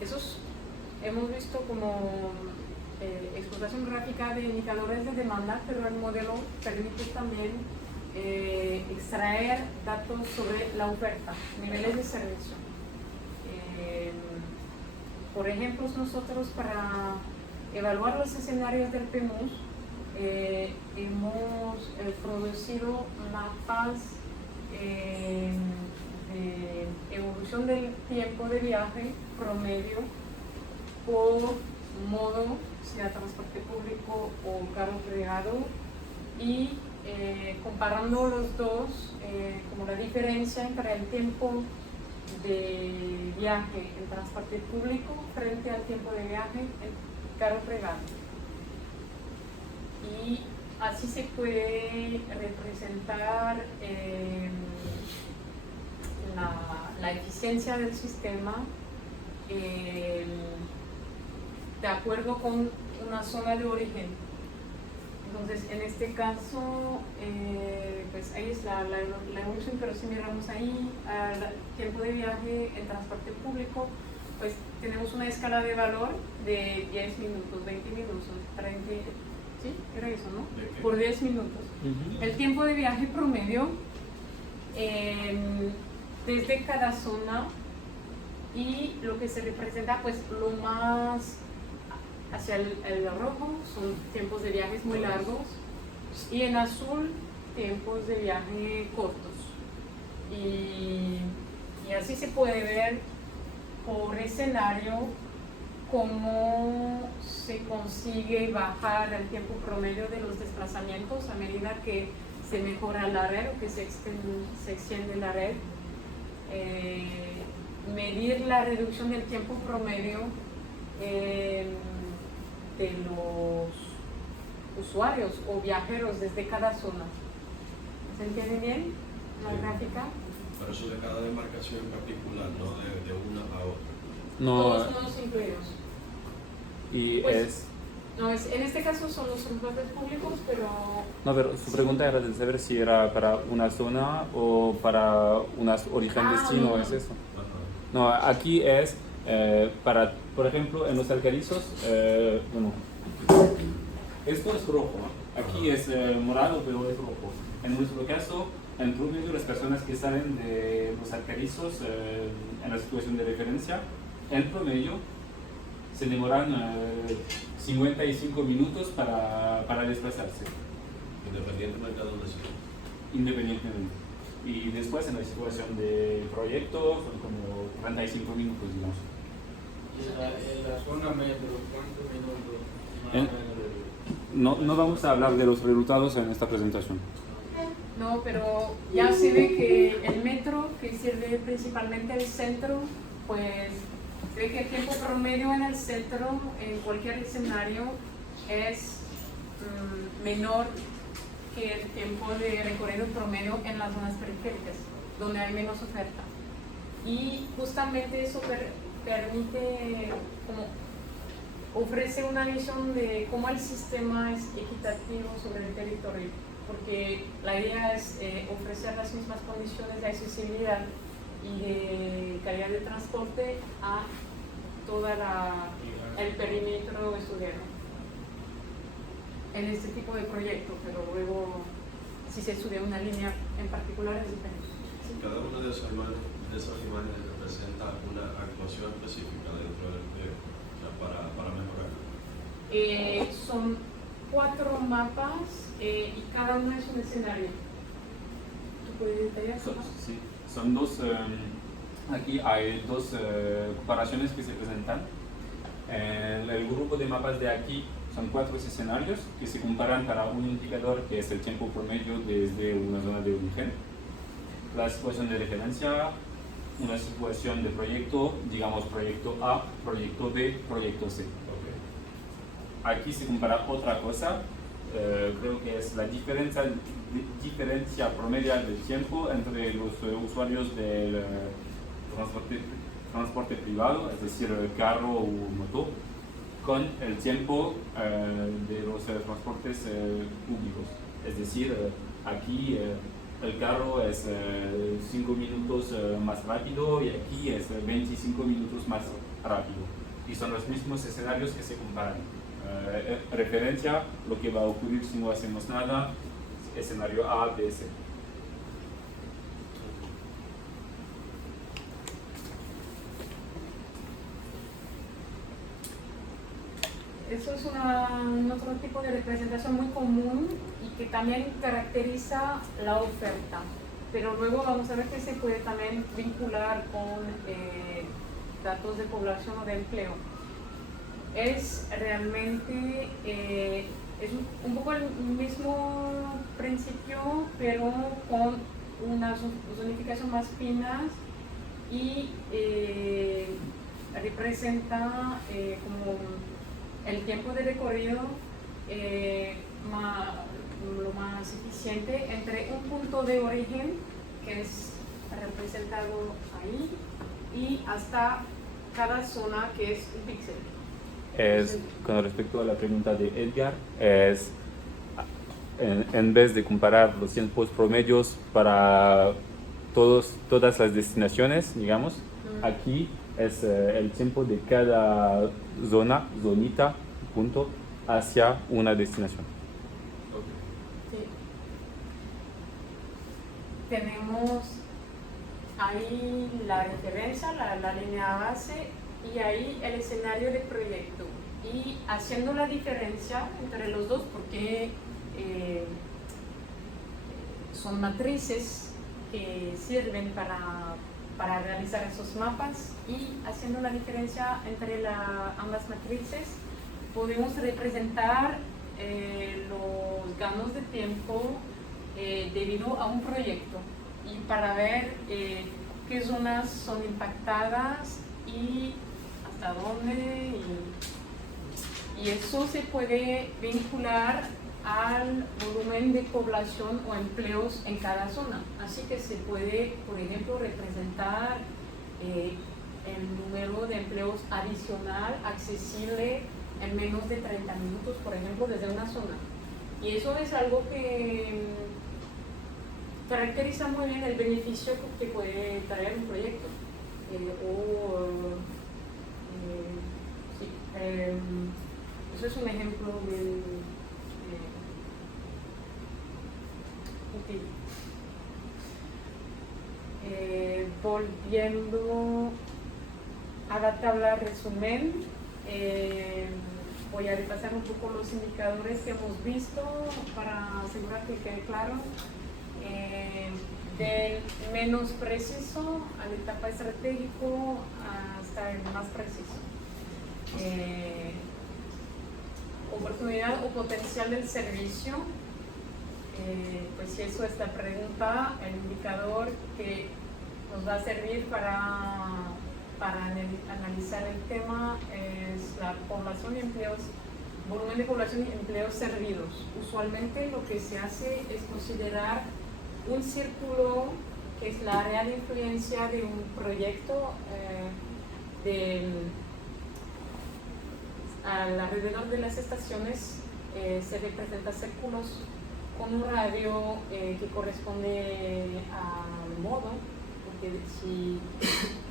Esos hemos visto como explotación gráfica de indicadores de demanda, pero el modelo permite también extraer datos sobre la oferta, niveles de servicio. Por ejemplo, nosotros para evaluar los escenarios del PEMUS hemos producido mapas de evolución del tiempo de viaje promedio por modo, sea transporte público o carro privado, y comparando los dos, como la diferencia entre el tiempo de viaje en transporte público frente al tiempo de viaje en carro privado. Y así se puede representar la eficiencia del sistema de acuerdo con una zona de origen. Entonces, en este caso, pues ahí es la evolución, pero si miramos ahí al tiempo de viaje en transporte público, pues tenemos una escala de valor de 10 minutos, 20 minutos, 30, ¿sí? Era eso, ¿no? Por 10 minutos. El tiempo de viaje promedio desde cada zona, y lo que se representa, pues lo más hacia el rojo son tiempos de viajes muy largos y en azul tiempos de viaje cortos. Y así se puede ver por escenario cómo se consigue bajar el tiempo promedio de los desplazamientos a medida que se mejora la red o que se extiende la red medir la reducción del tiempo promedio de los usuarios o viajeros desde cada zona. ¿Se entiende bien la Sí. gráfica? Pero eso de cada demarcación en particular, no de una a otra. Todos No, los incluidos. y Pues, en este caso son los transportes públicos, pero pero su pregunta era de saber si era para una zona o para unas origen-destino, no, no. ¿es eso? Ajá. No, aquí es para, por ejemplo, en los alcarizos, bueno, esto es rojo, ¿no? Aquí es morado, pero es rojo. En nuestro caso, en promedio, las personas que salen de los alcarizos en la situación de referencia, en promedio, se demoran 55 minutos para desplazarse, Independientemente de dónde sea. independientemente. Y después, en la situación de proyecto, son como 35 minutos, digamos. Y en la zona metro, ¿cuántos minutos más En- o menos? No vamos a hablar de los resultados en esta presentación. no, pero ya se ve que el metro, que sirve principalmente al centro, pues se ve que el tiempo promedio en el centro, en cualquier escenario, es menor que el tiempo de recorrido promedio en las zonas periféricas, donde hay menos oferta. Y justamente eso permite, como ofrece una visión de cómo el sistema es equitativo sobre el territorio, porque la idea es ofrecer las mismas condiciones de accesibilidad y de calidad de transporte a todo el perímetro estudiado en este tipo de proyecto, pero luego si se estudia una línea en particular es diferente. ¿Sí? Cada una de esas imágenes representa una actuación específica dentro del empleo, o sea, para mejorar. Son 4 mapas y cada uno es un escenario. ¿Tú puedes detallar? Sí, son dos, aquí hay dos comparaciones que se presentan. El grupo de mapas de aquí son 4 escenarios que se comparan para un indicador que es el tiempo promedio desde una zona de origen, la situación de referencia, una situación de proyecto, digamos proyecto A, proyecto B, proyecto C. Aquí se compara otra cosa, creo que es la diferencia promedio del tiempo entre los usuarios del transporte privado, es decir, carro o moto, con el tiempo de los transportes públicos. Es decir, aquí el carro es 5 minutos más rápido y aquí es 25 minutos más rápido. Y son los mismos escenarios que se comparan. Referencia, lo que va a ocurrir si no hacemos nada, escenario A, B, C. Eso es un otro tipo de representación muy común y que también caracteriza la oferta. Pero luego vamos a ver que se puede también vincular con datos de población o de empleo. Es realmente es un poco el mismo principio, pero con una zonificación más finas y representa como el tiempo de recorrido lo más eficiente entre un punto de origen, que es representado ahí, y hasta cada zona, que es un píxel. Con respecto a la pregunta de Edgar, en vez de comparar los tiempos promedios para todas las destinaciones, digamos, aquí es el tiempo de cada zonita, punto, hacia una destinación. Sí. Tenemos ahí la referencia, la línea base, y ahí el escenario de proyecto. Y haciendo la diferencia entre los dos, porque son matrices que sirven para realizar esos mapas, y haciendo la diferencia entre ambas matrices podemos representar los ganos de tiempo debido a un proyecto, y para ver qué qué zonas son impactadas y hasta dónde, y eso se puede vincular al volumen de población o empleos en cada zona. Así que se puede, por ejemplo, representar el número de empleos adicional accesible en menos de 30 minutos, por ejemplo, desde una zona. Y eso es algo que caracteriza muy bien el beneficio que puede traer un proyecto. Eso es un ejemplo útil. Volviendo a la tabla resumen, voy a repasar un poco los indicadores que hemos visto para asegurar que quede claro. Del menos preciso a la etapa estratégico hasta el más preciso. Oportunidad o potencial del servicio. Pues si eso es la pregunta, el indicador que nos va a servir para analizar el tema es la población y empleos, volumen de población y empleos servidos. Usualmente lo que se hace es considerar un círculo que es la área de influencia de un proyecto alrededor de las estaciones. Se representan círculos con un radio que corresponde al modo, porque si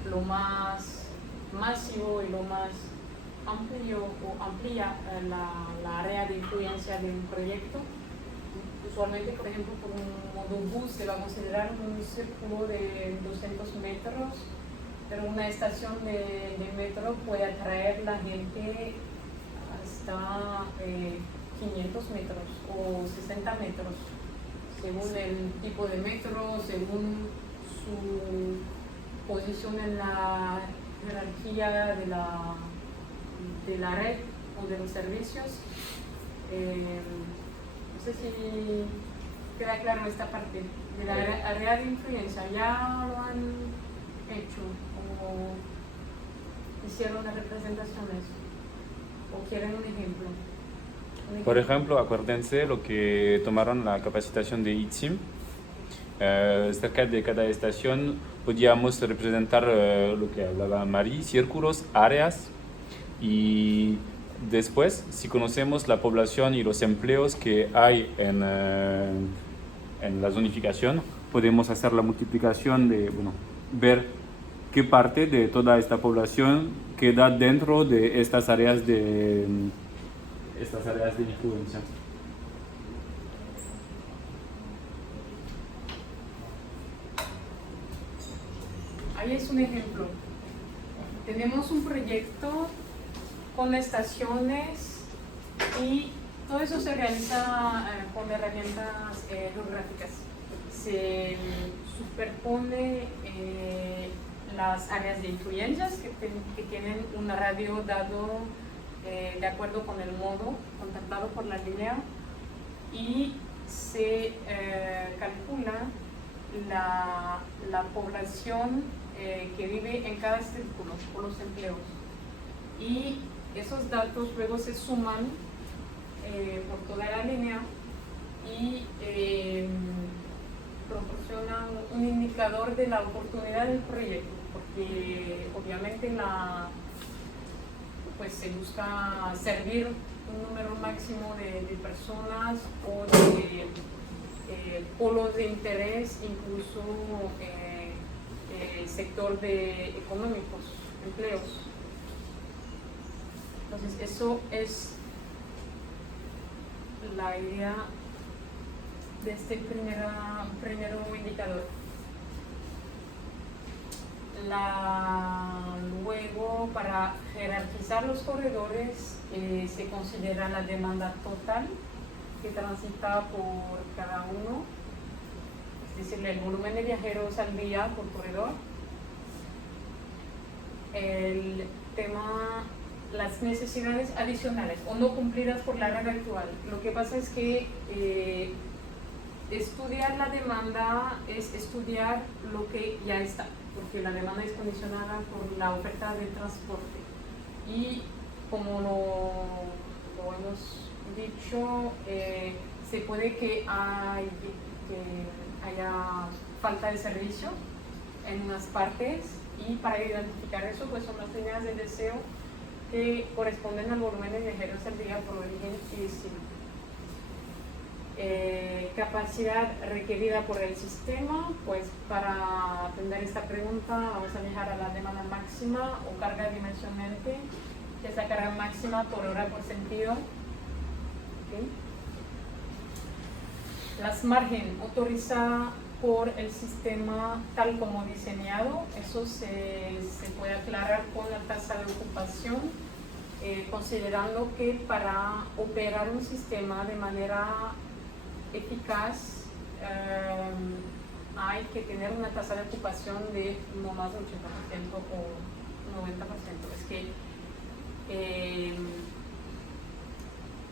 lo más masivo y lo más amplio o amplía la área de influencia de un proyecto, usualmente, por ejemplo, por un modobús se va a considerar un círculo de 200 metros, pero una estación de metro puede atraer la gente hasta 500 metros o 60 metros, según el tipo de metro, según su posición en la jerarquía de la red o de los servicios. No sé si queda claro esta parte de la área de influencia. ¿Ya lo han hecho o hicieron las representaciones o quieren un ejemplo? Por ejemplo, acuérdense lo que tomaron la capacitación de ITSIM. Cerca de cada estación podíamos representar lo que hablaba Mari, círculos, áreas, y después, si conocemos la población y los empleos que hay en la zonificación, podemos hacer la multiplicación de, ver qué parte de toda esta población queda dentro de estas áreas de influencia. Ahí es un ejemplo. Tenemos un proyecto con estaciones y todo eso se realiza con herramientas geográficas. Se superpone las áreas de influencias que tienen un radio dado de acuerdo con el modo contemplado por la línea, y se calcula la población que vive en cada círculo por los empleos, y esos datos luego se suman por toda la línea y proporcionan un indicador de la oportunidad del proyecto, porque obviamente pues se busca servir un número máximo de personas o de polos de interés, incluso sector de económicos, empleos. Entonces eso es la idea de este primero indicador. Luego, para jerarquizar los corredores, se considera la demanda total que transita por cada uno, es decir, el volumen de viajeros al día por corredor. El tema, las necesidades adicionales o no cumplidas por la red actual. Lo que pasa es que estudiar la demanda es estudiar lo que ya está. porque la demanda es condicionada por la oferta de transporte. Y como lo hemos dicho, se puede que haya falta de servicio en unas partes, y para identificar eso pues son las líneas de deseo que corresponden al volumen de viajeros al día por origen y destino. Capacidad requerida por el sistema, pues para atender esta pregunta vamos a fijar a la demanda máxima o carga dimensionante, que es la carga máxima por hora por sentido. ¿Okay? Las margen autorizada por el sistema tal como diseñado, eso se puede aclarar con la tasa de ocupación, considerando que para operar un sistema de manera eficaz hay que tener una tasa de ocupación de no más del 80% o 90%. Es que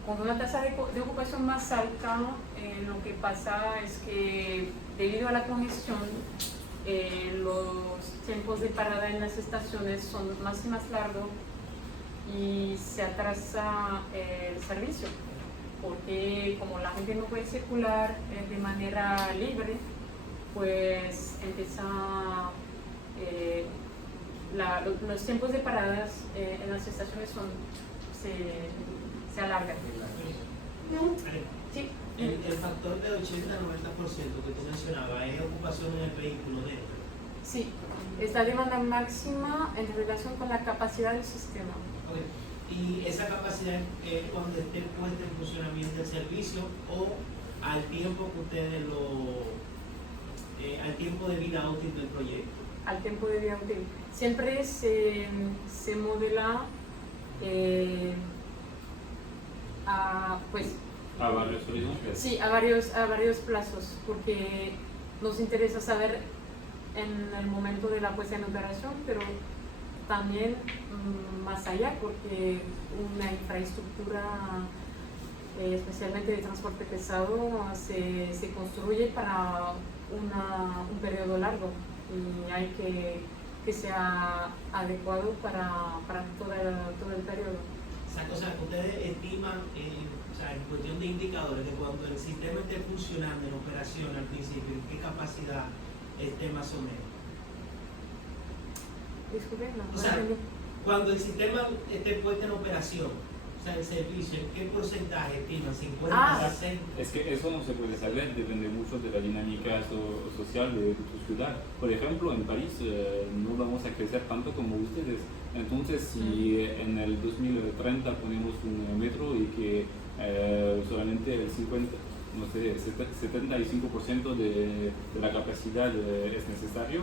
con una tasa de ocupación más alta, lo que pasa es que debido a la congestión, los tiempos de parada en las estaciones son más y más largos y se atrasa el servicio, porque como la gente no puede circular de manera libre, pues empieza los tiempos de paradas en las estaciones se alargan. Sí. El factor del 80-90% que tú mencionabas es ocupación en el vehículo dentro. Sí, es la demanda máxima en relación con la capacidad del sistema. Okay. ¿Y esa capacidad es cuando esté puesta en funcionamiento el servicio o al tiempo que ustedes al tiempo de vida útil del proyecto? Al tiempo de vida útil. Siempre se modela a varios horizontes. Sí, a varios plazos, porque nos interesa saber en el momento de la puesta en operación, pero también más allá, porque una infraestructura, especialmente de transporte pesado, se construye para un periodo largo y hay que sea adecuado para todo el periodo. O sea, que ustedes estiman en cuestión de indicadores que cuando el sistema esté funcionando en operación al principio, ¿en qué capacidad esté más o menos? Disculpe, no. O sea, cuando el sistema esté puesto en operación, o sea, el servicio, ¿en qué porcentaje estiman? ¿50, 60? Es que eso no se puede saber, depende mucho de la dinámica social de tu ciudad. Por ejemplo, en París no vamos a crecer tanto como ustedes. Entonces, si en el 2030 ponemos un metro y que solamente el 75% de la capacidad es necesario,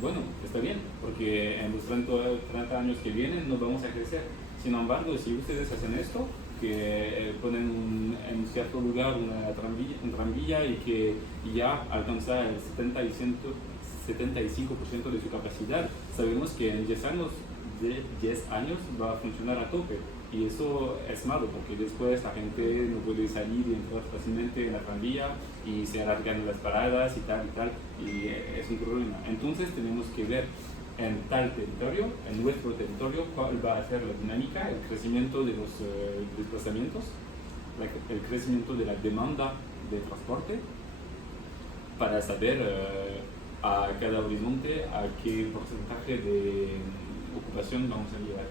bueno, está bien, porque en los 30 años que vienen no vamos a crecer. Sin embargo, si ustedes hacen esto, que ponen en cierto lugar una tranvía y que ya alcanza el 75% de su capacidad, sabemos que en 10 años va a funcionar a tope. Y eso es malo, porque después la gente no puede salir y entrar fácilmente en la tranvía y se alargan las paradas y tal, y es un problema. Entonces tenemos que ver en tal territorio, en nuestro territorio, cuál va a ser la dinámica, el crecimiento de los desplazamientos, el crecimiento de la demanda de transporte, para saber a cada horizonte a qué porcentaje de ocupación vamos a llegar.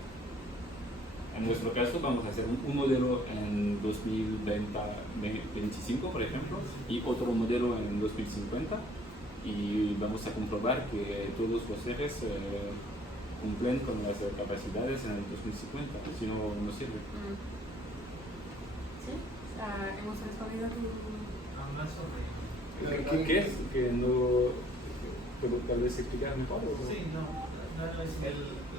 En nuestro caso vamos a hacer un modelo en 2025, por ejemplo, y otro modelo en 2050, y vamos a comprobar que todos los ejes cumplen con las capacidades en el 2050, si no, no sirve. ¿Sí? ¿Hemos respondido a tu...? Más o menos. ¿Qué es? ¿Que no puedo tal vez explicar mejor? Sí, no es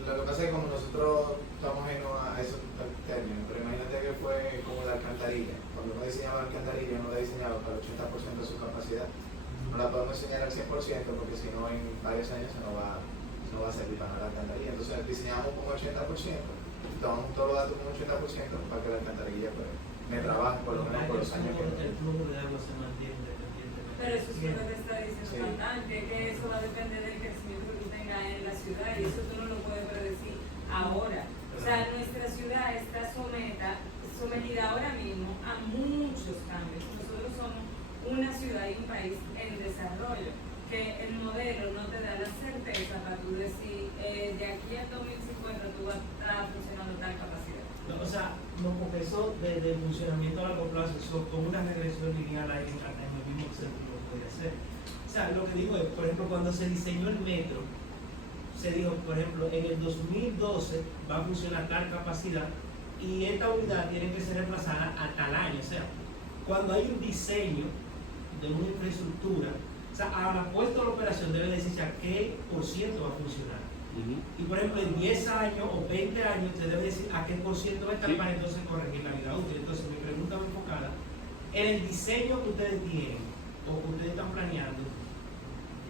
Lo que pasa es que como nosotros estamos ajenos a esos términos, pero imagínate que fue como la alcantarilla. Cuando uno diseñaba la alcantarilla, uno la diseñaba para el 80% de su capacidad. No la podemos diseñar al 100% porque si no en varios años no va a servir para la alcantarilla. Entonces diseñamos con 80%, tomamos todos los datos con 80% para que la alcantarilla me trabaje por lo menos por los años que el flujo de agua se mantiene independientemente. Pero eso es lo que está diciendo Cantante, que eso va a depender del crecimiento que tenga demanda en la ciudad y eso tú no lo puedes predecir ahora. O sea, nuestra ciudad está sometida ahora mismo a muchos cambios. Nosotros somos una ciudad y un país en desarrollo, que el modelo no te da la certeza para tú decir, de aquí al 2050 tú vas a estar funcionando tal capacidad. No, o sea, no, porque eso de funcionamiento a largo plazo, eso con una regresión lineal ahí en el mismo sentido puede hacer. O sea, lo que digo es, por ejemplo, cuando se diseñó el metro, se dijo, por ejemplo, en el 2012 va a funcionar tal capacidad y esta unidad tiene que ser reemplazada a tal año. O sea, cuando hay un diseño de una infraestructura, o sea, a la puesta en operación debe decirse a qué por ciento va a funcionar. Y por ejemplo, en 10 años o 20 años, usted debe decir a qué por ciento va a estar para entonces corregir la vida útil. Entonces, mi pregunta va enfocada en el diseño que ustedes tienen o que ustedes están planeando.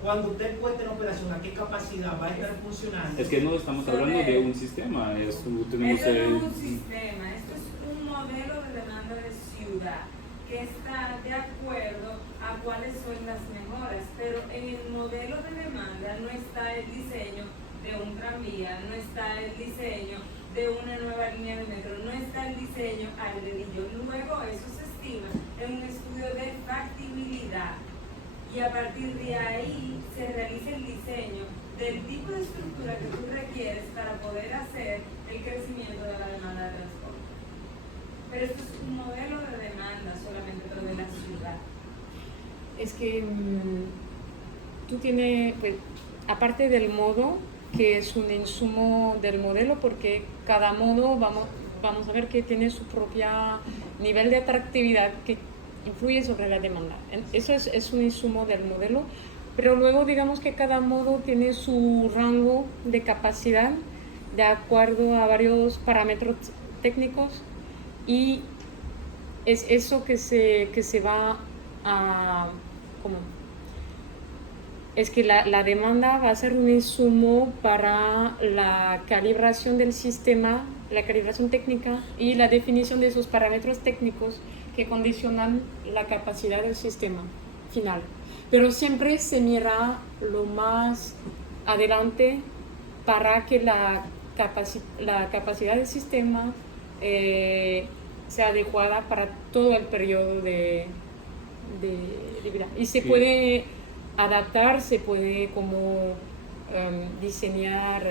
Cuando usted puesta en operación, ¿a qué capacidad va a estar funcionando? Es que no estamos hablando de un sistema, tenemos Esto no es un sistema, esto es un modelo de demanda de ciudad que está de acuerdo a cuáles son las mejoras, pero en el modelo de demanda no está el diseño de un tranvía, no está el diseño de una nueva línea de metro, no está el diseño al dedillo. Luego eso se estima en un estudio de factibilidad y a partir de ahí se realiza el diseño del tipo de estructura que tú requieres para poder hacer el crecimiento de la demanda de transporte. Pero esto es un modelo de demanda solamente, pero de la ciudad. Es que tú tienes, pues, aparte del modo, que es un insumo del modelo, porque cada modo vamos a ver que tiene su propio nivel de atractividad que influye sobre la demanda. Eso es un insumo del modelo, pero luego digamos que cada modo tiene su rango de capacidad de acuerdo a varios parámetros técnicos y es eso que se va a... ¿cómo? Es que la demanda va a ser un insumo para la calibración del sistema, la calibración técnica y la definición de esos parámetros técnicos que condicionan la capacidad del sistema final. Pero siempre se mira lo más adelante para que la capacidad del sistema sea adecuada para todo el periodo de vida. Y se puede adaptar, se puede como diseñar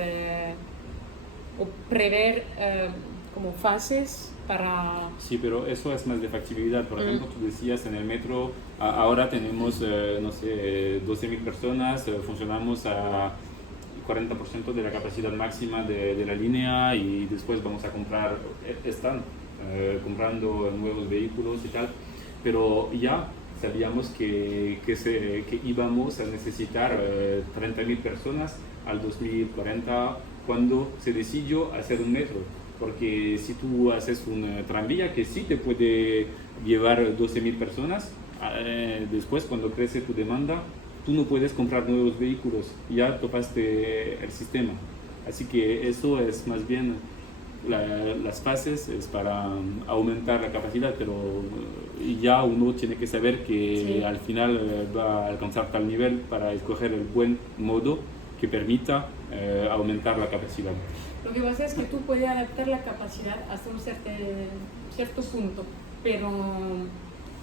o prever como fases para... Sí, pero eso es más de factibilidad. Por ejemplo, tú decías en el metro, ahora tenemos, no sé, 12.000 personas, funcionamos a 40% de la capacidad máxima de la línea y después vamos a comprar, están comprando nuevos vehículos y tal, pero ya sabíamos que íbamos a necesitar 30.000 personas al 2040 cuando se decidió hacer un metro. Porque si tú haces un tranvía que sí te puede llevar 12.000 personas, después cuando crece tu demanda, tú no puedes comprar nuevos vehículos, ya topaste el sistema. Así que eso es más bien las fases es para aumentar la capacidad, pero ya uno tiene que saber que sí, al final va a alcanzar tal nivel para escoger el buen modo que permita aumentar la capacidad. Lo que pasa es que tú puedes adaptar la capacidad hasta un cierto punto, pero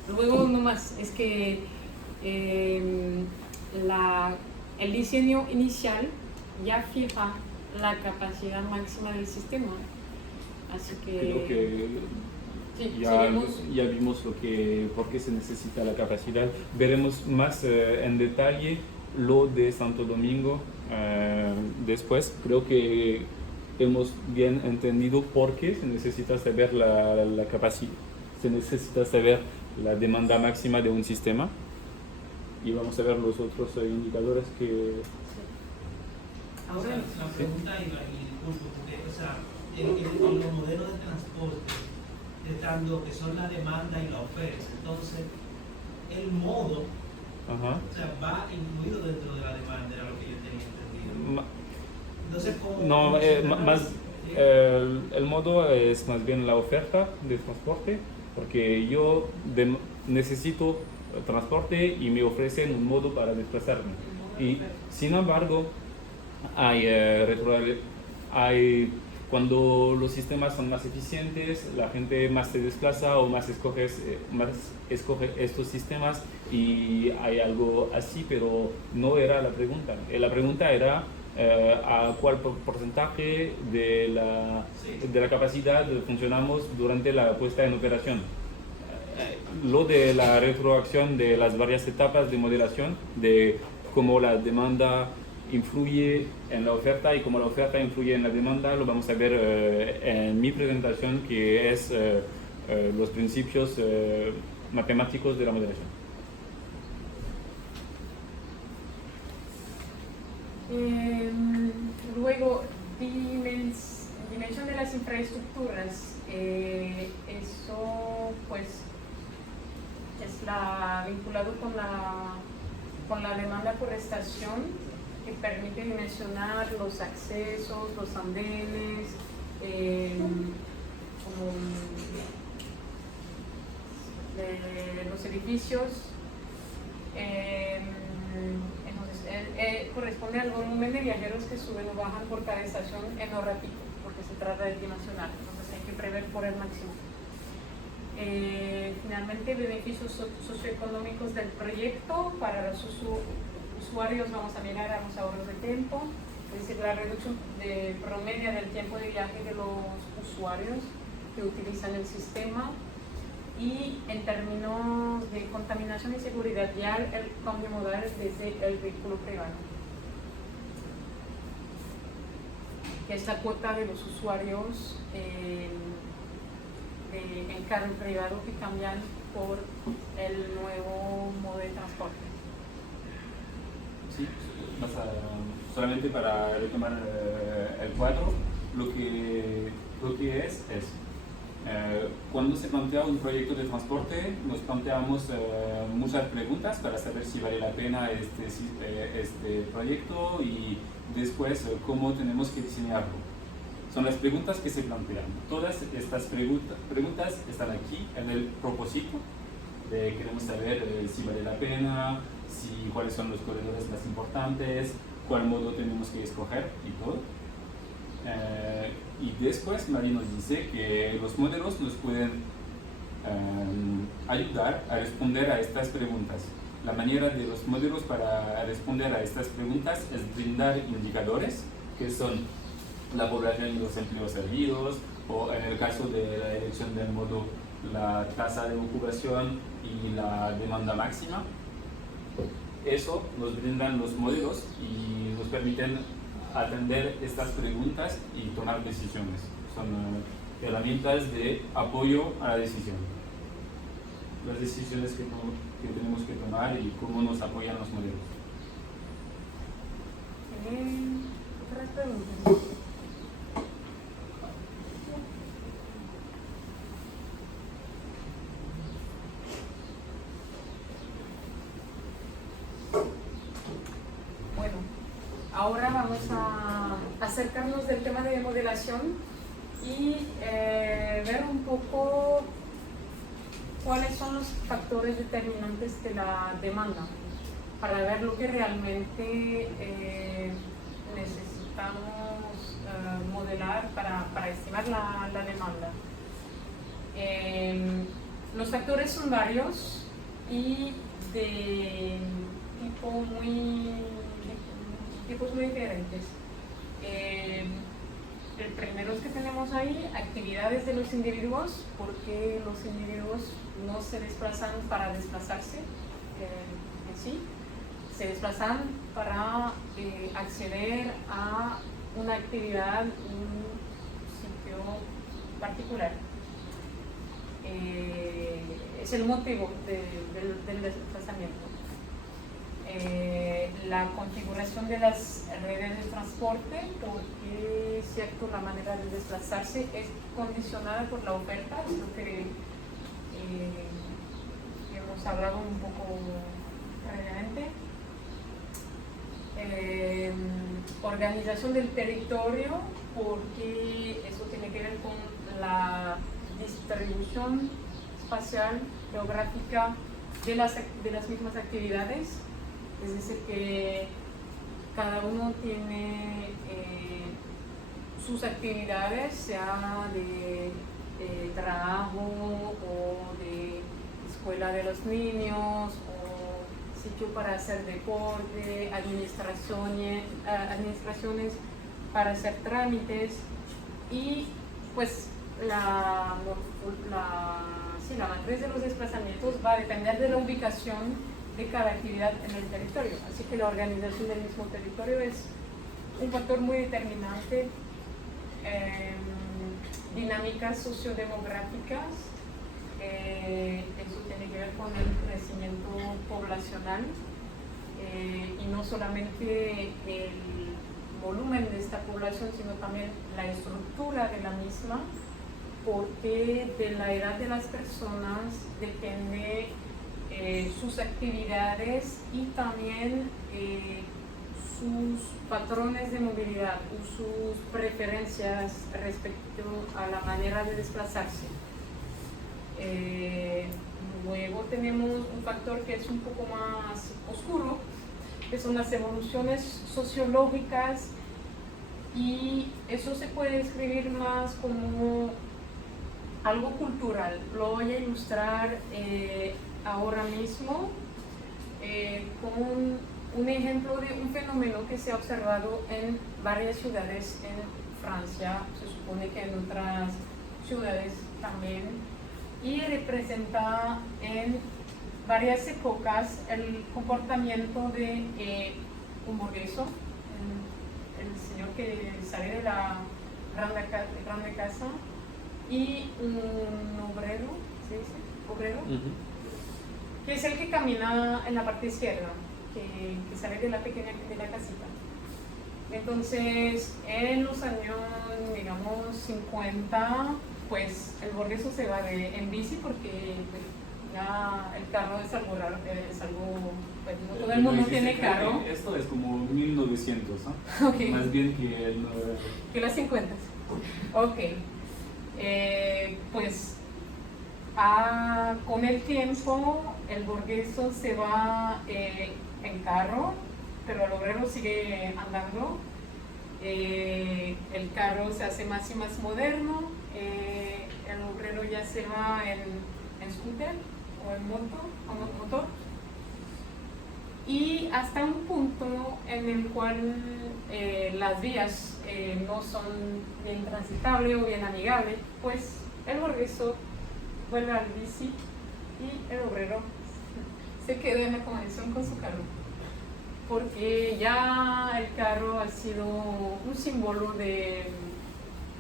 luego no más. Es que el diseño inicial ya fija la capacidad máxima del sistema. Así que, creo que sí, ya vimos por qué se necesita la capacidad. Veremos más en detalle lo de Santo Domingo después. Creo que hemos bien entendido por qué se necesita saber la capacidad, se necesita saber la demanda máxima de un sistema y vamos a ver los otros indicadores que... Sí. Ahora la pregunta iba, y disculpo, porque o sea, en los modelos de transporte están lo que son la demanda y la oferta, entonces el modo o sea, va incluido dentro de la demanda, era lo que yo tenía entendido. Entonces, el modo es más bien la oferta de transporte, porque yo necesito transporte y me ofrecen un modo para desplazarme. Y sin embargo, hay cuando los sistemas son más eficientes, la gente más se desplaza o más escoge estos sistemas, y hay algo así, pero no era la pregunta. La pregunta era a cuál porcentaje de la capacidad funcionamos durante la puesta en operación. Lo de la retroacción de las varias etapas de modelación, de cómo la demanda influye en la oferta y cómo la oferta influye en la demanda, lo vamos a ver en mi presentación, que es los principios matemáticos de la modelación. Luego, dimensión de las infraestructuras. Eso pues es vinculado con la demanda por estación, que permite dimensionar los accesos, los andenes, los edificios. Entonces, corresponde al volumen de viajeros que suben o bajan por cada estación en hora pico, porque se trata de dimensionar, entonces hay que prever por el máximo. Finalmente, beneficios socioeconómicos del proyecto para los usuarios. Vamos a mirar a los ahorros de tiempo, es decir, la reducción promedia del tiempo de viaje de los usuarios que utilizan el sistema, y en términos de contaminación y seguridad, ya el cambio modal desde el vehículo privado, que es la cuota de los usuarios en carro privado que cambian por el nuevo modo de transporte. Sí, solamente para retomar el cuadro, lo que es cuando se plantea un proyecto de transporte, nos planteamos muchas preguntas para saber si vale la pena este proyecto, y después cómo tenemos que diseñarlo. Son las preguntas que se plantean. Todas estas preguntas están aquí en el propósito. Queremos saber si vale la pena, cuáles son los corredores más importantes, cuál modo tenemos que escoger y todo. Y después Mari nos dice que los modelos nos pueden ayudar a responder a estas preguntas. La manera de los modelos para responder a estas preguntas es brindar indicadores, que son la población y los empleos servidos, o en el caso de la elección del modo, la tasa de ocupación y la demanda máxima. Eso nos brindan los modelos y nos permiten atender estas preguntas y tomar decisiones. Son herramientas de apoyo a la decisión. Las decisiones que tenemos que tomar y cómo nos apoyan los modelos. ¿Otras preguntas? Ahora vamos a acercarnos del tema de modelación y ver un poco cuáles son los factores determinantes de la demanda, para ver lo que realmente necesitamos modelar para estimar la demanda. Los factores son varios y de tipos muy diferentes. El primero es que tenemos ahí actividades de los individuos, porque los individuos no se desplazan para desplazarse en sí, se desplazan para acceder a una actividad, un sitio particular. Es el motivo del desplazamiento. La configuración de las redes de transporte, porque es cierto, la manera de desplazarse es condicionada por la oferta, es lo que hemos hablado un poco previamente. Organización del territorio, porque eso tiene que ver con la distribución espacial, geográfica de las mismas actividades. Es decir, que cada uno tiene sus actividades, sea de trabajo o de escuela de los niños o sitio para hacer deporte, administraciones para hacer trámites, y pues la matriz de los desplazamientos va a depender de la ubicación de cada actividad en el territorio, así que la organización del mismo territorio es un factor muy determinante. Dinámicas sociodemográficas, eso tiene que ver con el crecimiento poblacional, y no solamente el volumen de esta población, sino también la estructura de la misma, porque de la edad de las personas depende sus actividades y también sus patrones de movilidad o sus preferencias respecto a la manera de desplazarse. Luego tenemos un factor que es un poco más oscuro, que son las evoluciones sociológicas, y eso se puede describir más como algo cultural. Lo voy a ilustrar ahora mismo con un ejemplo de un fenómeno que se ha observado en varias ciudades en Francia, se supone que en otras ciudades también, y representa en varias épocas el comportamiento de un burgueso, el señor que sale de la grande casa, y un obrero, ¿se dice? ¿Obrero? Que es el que camina en la parte izquierda, que sale de la pequeña casita. Entonces, en los años, digamos, 50, pues el burgueso se va en bici porque pues, ya el carro es algo raro, pues no todo el mundo tiene carro. Esto es como 1900, ¿no? Okay. Más bien que el... Que las 50. Ok. Pues con el tiempo el burgueso se va en carro, pero el obrero sigue andando. El carro se hace más y más moderno, el obrero ya se va en scooter o en motor, y hasta un punto en el cual las vías no son bien transitables o bien amigables, pues el burgueso vuelve al bici y el obrero se queda en la conexión con su carro, porque ya el carro ha sido un símbolo de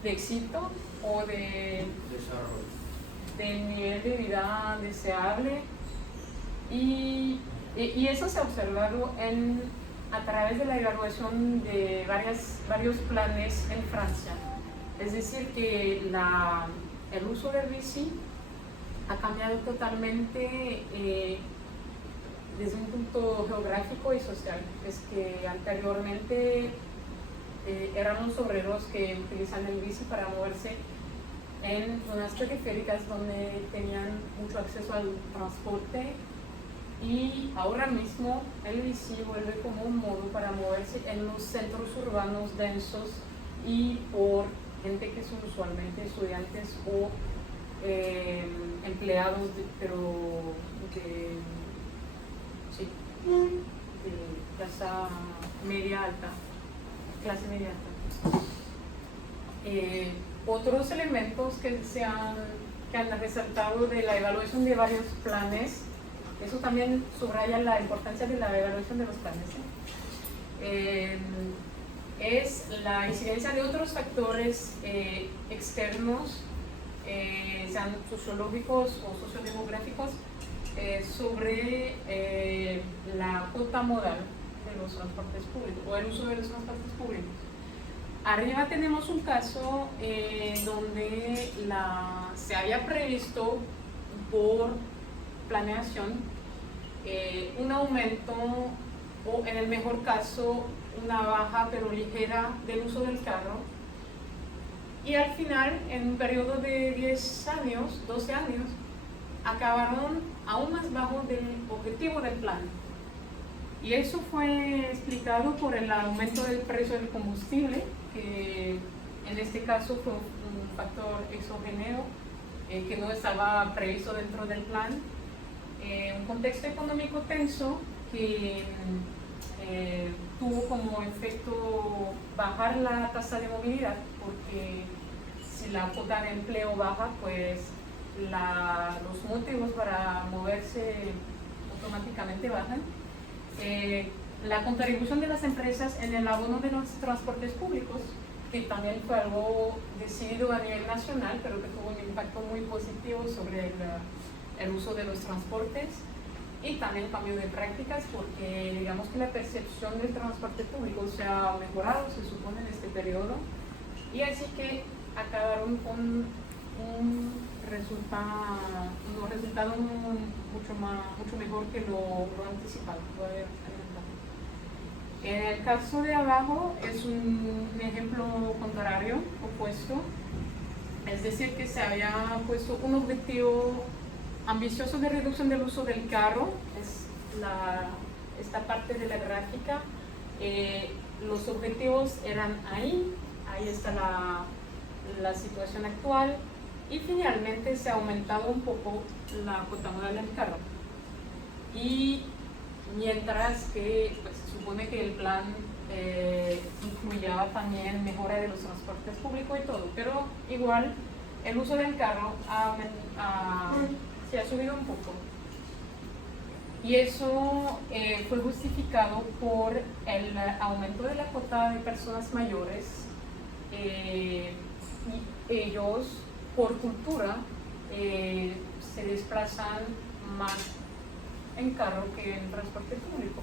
éxito o de nivel de vida deseable, y eso se ha observado a través de la evaluación de varios planes en Francia. Es decir, que el uso del bici ha cambiado totalmente desde un punto geográfico y social. Es que anteriormente eran los obreros que utilizan el bici para moverse en zonas periféricas donde tenían mucho acceso al transporte, y ahora mismo el bici vuelve como un modo para moverse en los centros urbanos densos y por gente que son usualmente estudiantes o empleados de clase media alta. Otros elementos que han resaltado de la evaluación de varios planes, eso también subraya la importancia de la evaluación de los planes, es la incidencia de otros factores externos, sean sociológicos o sociodemográficos, sobre la cuota modal de los transportes públicos o el uso de los transportes públicos. Arriba tenemos un caso donde se había previsto por planeación un aumento o, en el mejor caso, una baja pero ligera del uso del carro, y al final, en un periodo de 10 años, 12 años, acabaron aún más bajo del objetivo del plan. Y eso fue explicado por el aumento del precio del combustible, que en este caso fue un factor exógeno que no estaba previsto dentro del plan. Un contexto económico tenso que tuvo como efecto bajar la tasa de movilidad, porque si la cuota de empleo baja, pues los motivos para moverse automáticamente bajan. La contribución de las empresas en el abono de los transportes públicos, que también fue algo decidido a nivel nacional, pero que tuvo un impacto muy positivo sobre el uso de los transportes, y también cambio de prácticas, porque digamos que la percepción del transporte público se ha mejorado, se supone, en este periodo, y así que acabaron con un resultado mucho mejor que lo anticipado. En el caso de abajo es un ejemplo contrario, opuesto, es decir, que se había puesto un objetivo ambicioso de reducción del uso del carro, es esta parte de la gráfica. Los objetivos eran ahí está la situación actual, y finalmente se ha aumentado un poco la cuota modal del carro. Y mientras que pues, se supone que el plan incluyaba también mejora de los transportes públicos y todo, pero igual el uso del carro se ha subido un poco. Y eso fue justificado por el aumento de la cuota de personas mayores, y ellos por cultura se desplazan más en carro que en transporte público.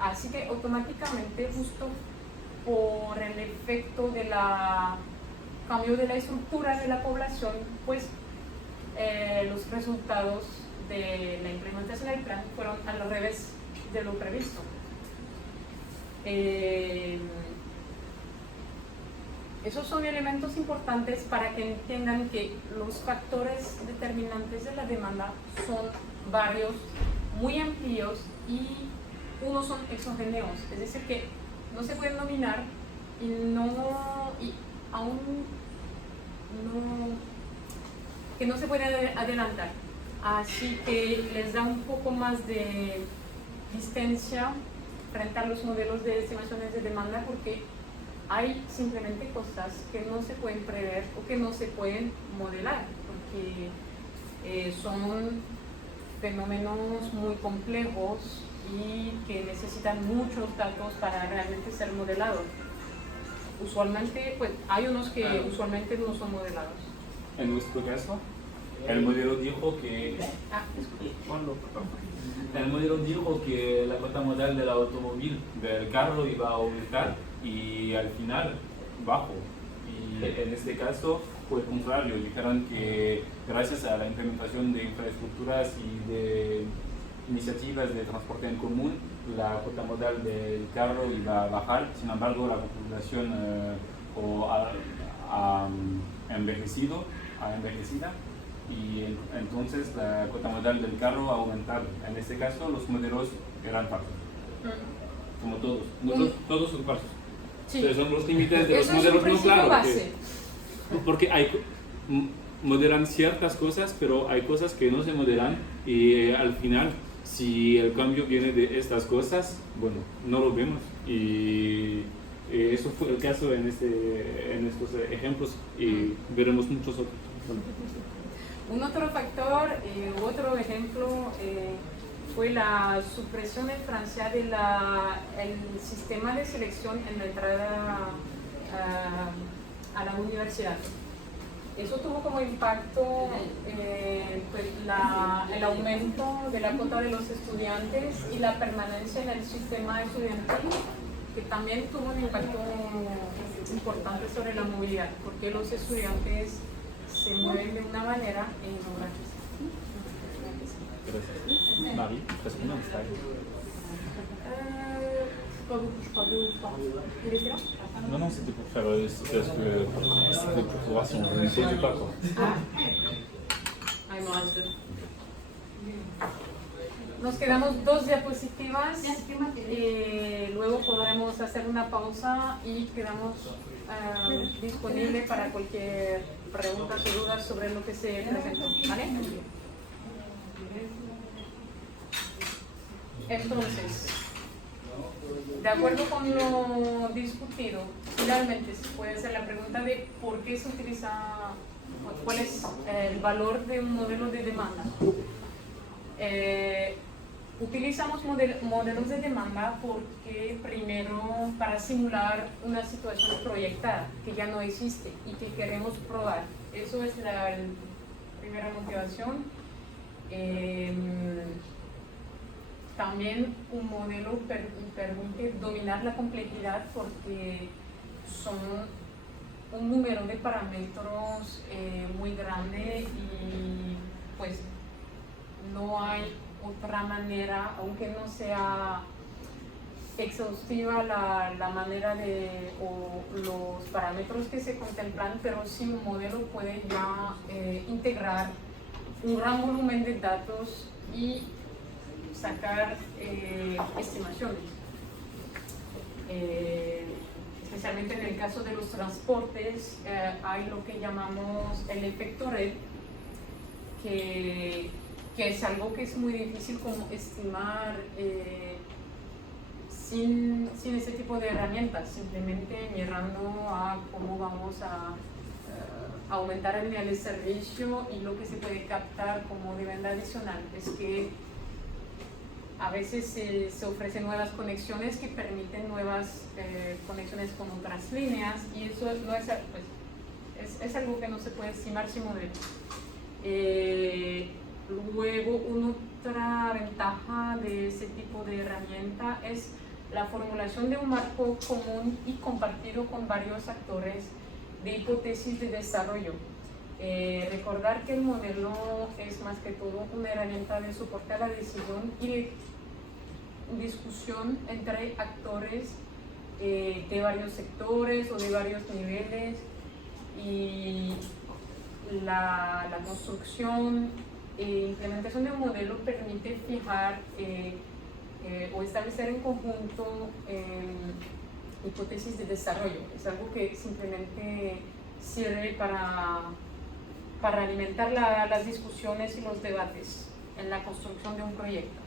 Así que automáticamente, justo por el efecto del cambio de la estructura de la población, pues los resultados de la implementación del plan fueron al revés de lo previsto. Esos son elementos importantes para que entiendan que los factores determinantes de la demanda son varios, muy amplios, y unos son exógenos, es decir, que no se pueden dominar y aún que no se puede adelantar. Así que les da un poco más de distancia frente a los modelos de estimaciones de demanda, porque hay simplemente cosas que no se pueden prever o que no se pueden modelar, porque son fenómenos muy complejos y que necesitan muchos datos para realmente ser modelados. Usualmente, pues hay unos que usualmente no son modelados. En nuestro caso, el modelo dijo que la cuota modal del automóvil, del carro, iba a aumentar y al final bajó. Y en este caso fue el contrario, dijeron que gracias a la implementación de infraestructuras y de iniciativas de transporte en común, la cuota modal del carro iba a bajar. Sin embargo, la población ha envejecido, y entonces la cuota modal del carro ha aumentado. En este caso los modelos eran falsos, como todos son falsos. Sí. Entonces son los límites de los Eso modelos, es un no, claro, base. porque modelan ciertas cosas, pero hay cosas que no se modelan, y al final, si el cambio viene de estas cosas, bueno, no lo vemos. Y eso fue el caso en estos ejemplos, y veremos muchos otros. Un otro factor, otro ejemplo, fue la supresión en Francia del sistema de selección en la entrada a la universidad. Eso tuvo como impacto pues el aumento de la cuota de los estudiantes y la permanencia en el sistema estudiantil, que también tuvo un impacto importante sobre la movilidad, porque los estudiantes se mueven de una manera y no gracias. Gracias. Marie, est-ce qu'on a un slide? Non, c'était pour faire c'était pour voir si on ne saute pas, quoi. I'm on. Nos quedamos 2 diapositivas, luego podremos hacer una pausa y quedamos disponibles para cualquier pregunta o dudas sobre lo que se presentó, ¿vale? Entonces, de acuerdo con lo discutido, finalmente se puede hacer la pregunta de por qué se utiliza, cuál es el valor de un modelo de demanda. Utilizamos modelos de demanda porque primero para simular una situación proyectada que ya no existe y que queremos probar. Eso es la primera motivación. También un modelo permite dominar la complejidad porque son un número de parámetros muy grande y pues no hay otra manera, aunque no sea exhaustiva la manera o los parámetros que se contemplan, pero sí un modelo puede ya integrar un gran volumen de datos y sacar estimaciones. Especialmente en el caso de los transportes, hay lo que llamamos el efecto red, que es algo que es muy difícil como estimar sin ese tipo de herramientas, simplemente mirando a cómo vamos a aumentar el nivel de servicio y lo que se puede captar como demanda adicional. Es que a veces se ofrecen nuevas conexiones que permiten nuevas conexiones con otras líneas y eso no es, pues, es algo que no se puede estimar sin modelo. Luego, otra ventaja de ese tipo de herramienta es la formulación de un marco común y compartido con varios actores de hipótesis de desarrollo. Recordar que el modelo es más que todo una herramienta de soporte a la decisión y de discusión entre actores de varios sectores o de varios niveles, y la construcción e implementación de un modelo permite fijar o establecer en conjunto hipótesis de desarrollo. Es algo que simplemente sirve para alimentar las discusiones y los debates en la construcción de un proyecto.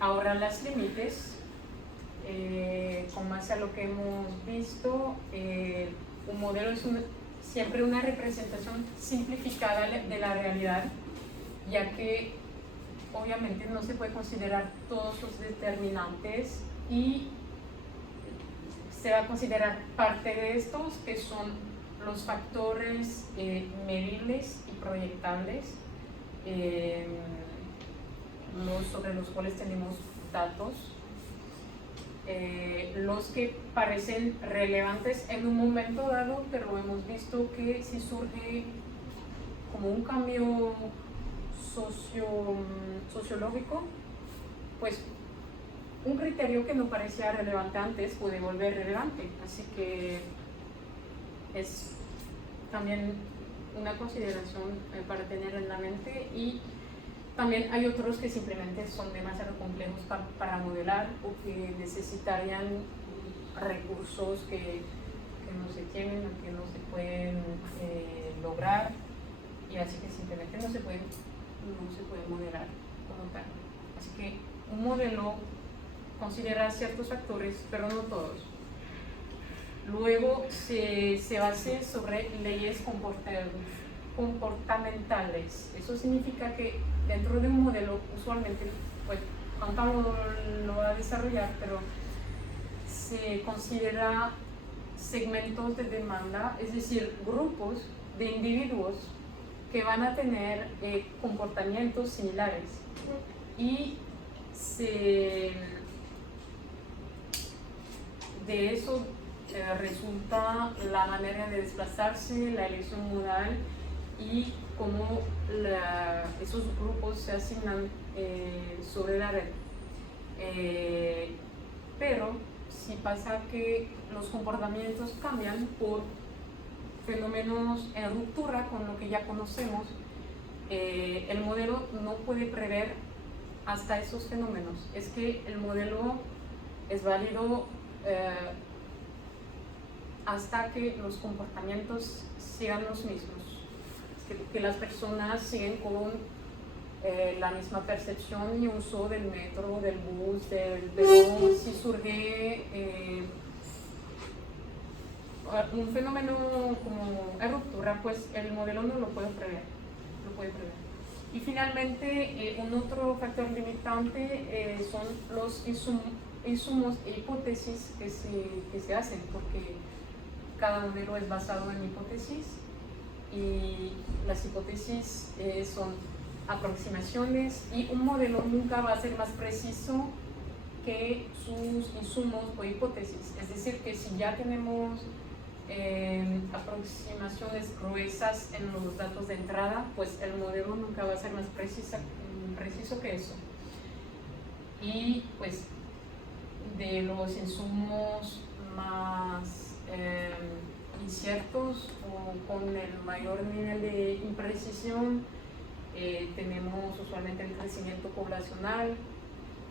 Ahora los límites, con base a lo que hemos visto, un modelo es siempre una representación simplificada de la realidad, ya que obviamente no se puede considerar todos los determinantes y se va a considerar parte de estos, que son los factores medibles y proyectables, sobre los cuales tenemos datos, los que parecen relevantes en un momento dado, pero hemos visto que si surge como un cambio sociológico, pues un criterio que no parecía relevante antes puede volver relevante, así que es también una consideración para tener en la mente. Y también hay otros que simplemente son demasiado complejos para modelar o que necesitarían recursos que no se tienen o que no se pueden lograr, y así que simplemente no se puede modelar como tal. Así que un modelo considera ciertos factores, pero no todos. Luego se basa sobre leyes comportamentales. Eso significa que dentro de un modelo, usualmente, pues, Anton lo va a desarrollar, pero se considera segmentos de demanda, es decir, grupos de individuos que van a tener comportamientos similares, y de eso resulta la manera de desplazarse, la elección modal y cómo esos grupos se asignan sobre la red. Pero si pasa que los comportamientos cambian por fenómenos en ruptura con lo que ya conocemos, el modelo no puede prever hasta esos fenómenos. Es que el modelo es válido hasta que los comportamientos sean los mismos, que las personas siguen con la misma percepción y uso del metro, del bus, pero si surge un fenómeno como ruptura, pues el modelo no lo puede prever. Y finalmente, un otro factor limitante son los insumos e hipótesis que se hacen, porque cada modelo es basado en hipótesis y las hipótesis son aproximaciones y un modelo nunca va a ser más preciso que sus insumos o hipótesis. Es decir, que si ya tenemos aproximaciones gruesas en los datos de entrada, pues el modelo nunca va a ser más preciso que eso. Y pues de los insumos más inciertos o con el mayor nivel de imprecisión, tenemos usualmente el crecimiento poblacional,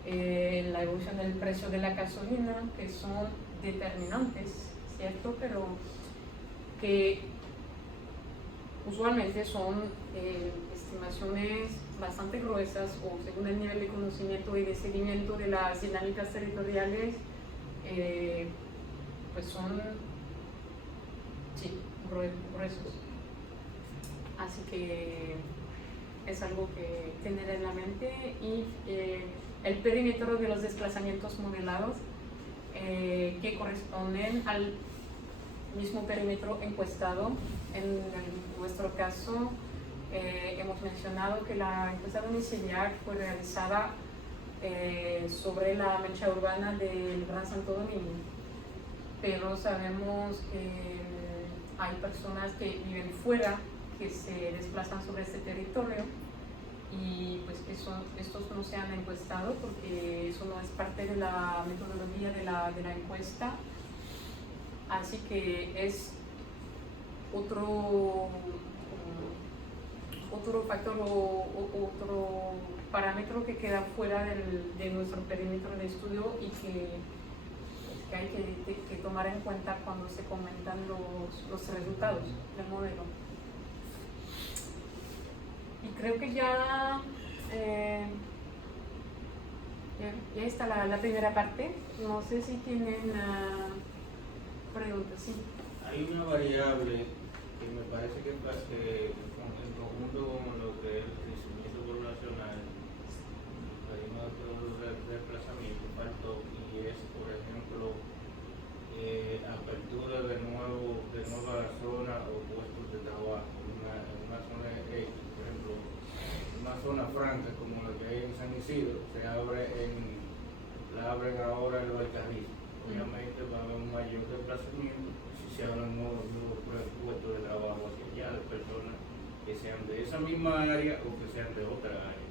la evolución del precio de la gasolina, que son determinantes, ¿cierto? Pero que usualmente son estimaciones bastante gruesas o según el nivel de conocimiento y de seguimiento de las dinámicas territoriales, pues son gruesos. Así que es algo que tener en la mente. Y el perímetro de los desplazamientos modelados que corresponden al mismo perímetro encuestado. En nuestro caso hemos mencionado que la encuesta domiciliar fue realizada sobre la mancha urbana del Gran Santo Domingo, pero sabemos que hay personas que viven fuera, que se desplazan sobre este territorio y pues estos no se han encuestado porque eso no es parte de la metodología de la encuesta. Así que es otro factor o otro parámetro que queda fuera de nuestro perímetro de estudio y que hay que tomar en cuenta cuando se comentan los resultados del modelo. Y creo que ya está la primera parte. No sé si tienen preguntas. Sí. Hay una variable que me parece que en conjunto con lo que es el crecimiento poblacional, el desplazamiento faltó, y es, por ejemplo, apertura de nuevas zonas o puestos de trabajo en una zona X, por ejemplo, una zona franca como la que hay en San Isidro, la abren ahora en los Alcarrizos. Obviamente va a haber un mayor desplazamiento si se abren nuevos puestos de trabajo hacia allá, de personas que sean de esa misma área o que sean de otra área.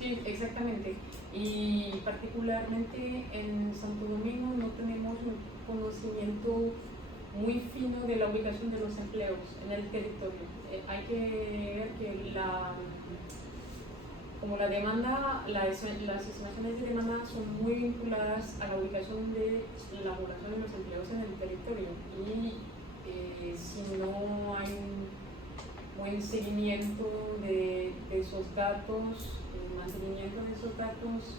Sí, exactamente. Y particularmente en Santo Domingo no tenemos un conocimiento muy fino de la ubicación de los empleos en el territorio. Hay que ver que la demanda, las estimaciones de demanda son muy vinculadas a la ubicación de la población de los empleos en el territorio. Y si no hay un buen seguimiento de esos datos, mantenimiento de esos datos,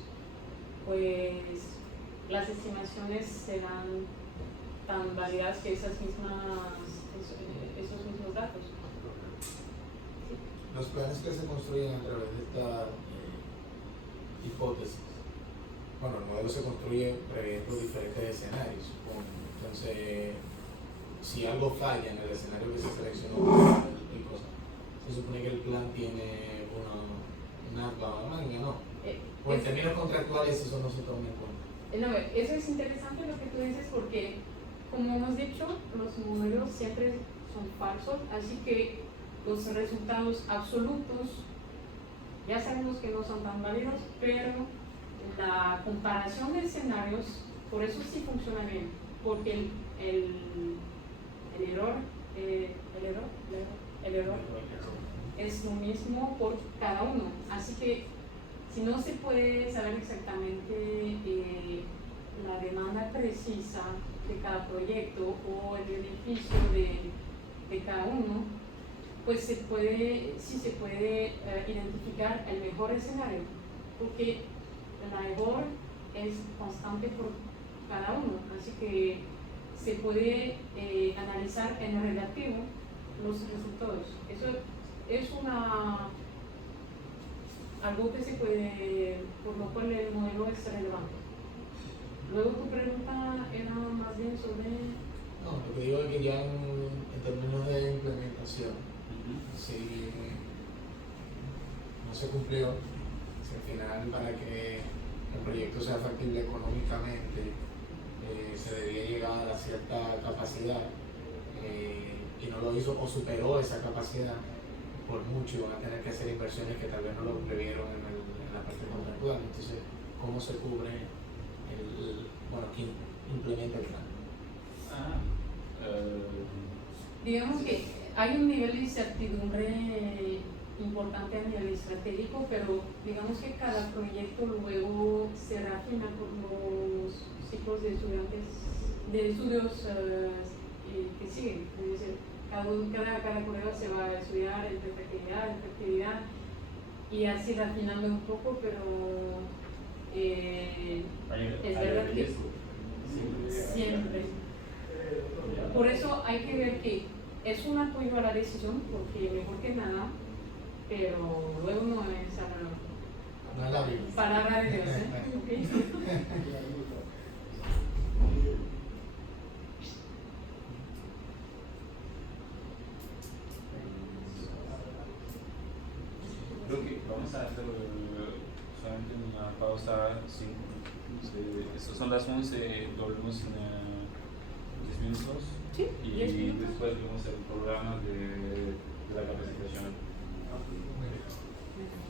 pues las estimaciones serán tan válidas que esos mismos datos. Los planes que se construyen a través de esta hipótesis, bueno, el modelo se construye previendo diferentes escenarios, supongo. Entonces, si algo falla en el escenario que se seleccionó, se supone que el plan tiene una manga, ¿no? O en términos contractuales eso no se toma en cuenta. No, eso es interesante lo que tú dices porque, como hemos dicho, los modelos siempre son falsos, así que los resultados absolutos ya sabemos que no son tan válidos, pero la comparación de escenarios, por eso sí funciona bien, porque el error es lo mismo por cada uno. Así que si no se puede saber exactamente la demanda precisa de cada proyecto o el beneficio de cada uno, pues sí se puede identificar el mejor escenario, porque la error es constante por cada uno, así que se puede analizar en relativo los resultados. Eso es algo que se puede, por lo cual el modelo es relevante. Luego tu pregunta era más bien sobre... No, lo que digo es que ya en términos de implementación, si no se cumplió, si al final para que el proyecto sea factible económicamente se debía llegar a cierta capacidad y no lo hizo o superó esa capacidad, por mucho van a tener que hacer inversiones que tal vez no lo previeron en la parte contractual. Entonces, ¿cómo se cubre quién implementa el plan? Digamos que hay un nivel de incertidumbre importante a nivel estratégico, pero digamos que cada proyecto luego se refina por los ciclos de estudios que siguen. Es decir, cada prueba se va a estudiar entre efectividad y así refinando un poco, pero es verdad que siempre. Por eso hay que ver que es un apoyo a la decisión, porque mejor que nada, pero luego no es la Biblia. palabra de Dios. Creo que vamos a hacer solamente una pausa. Estas son las 11, volvemos en 10 minutos. Sí, y 10 minutos. Después vemos el programa de la capacitación. Muy bien.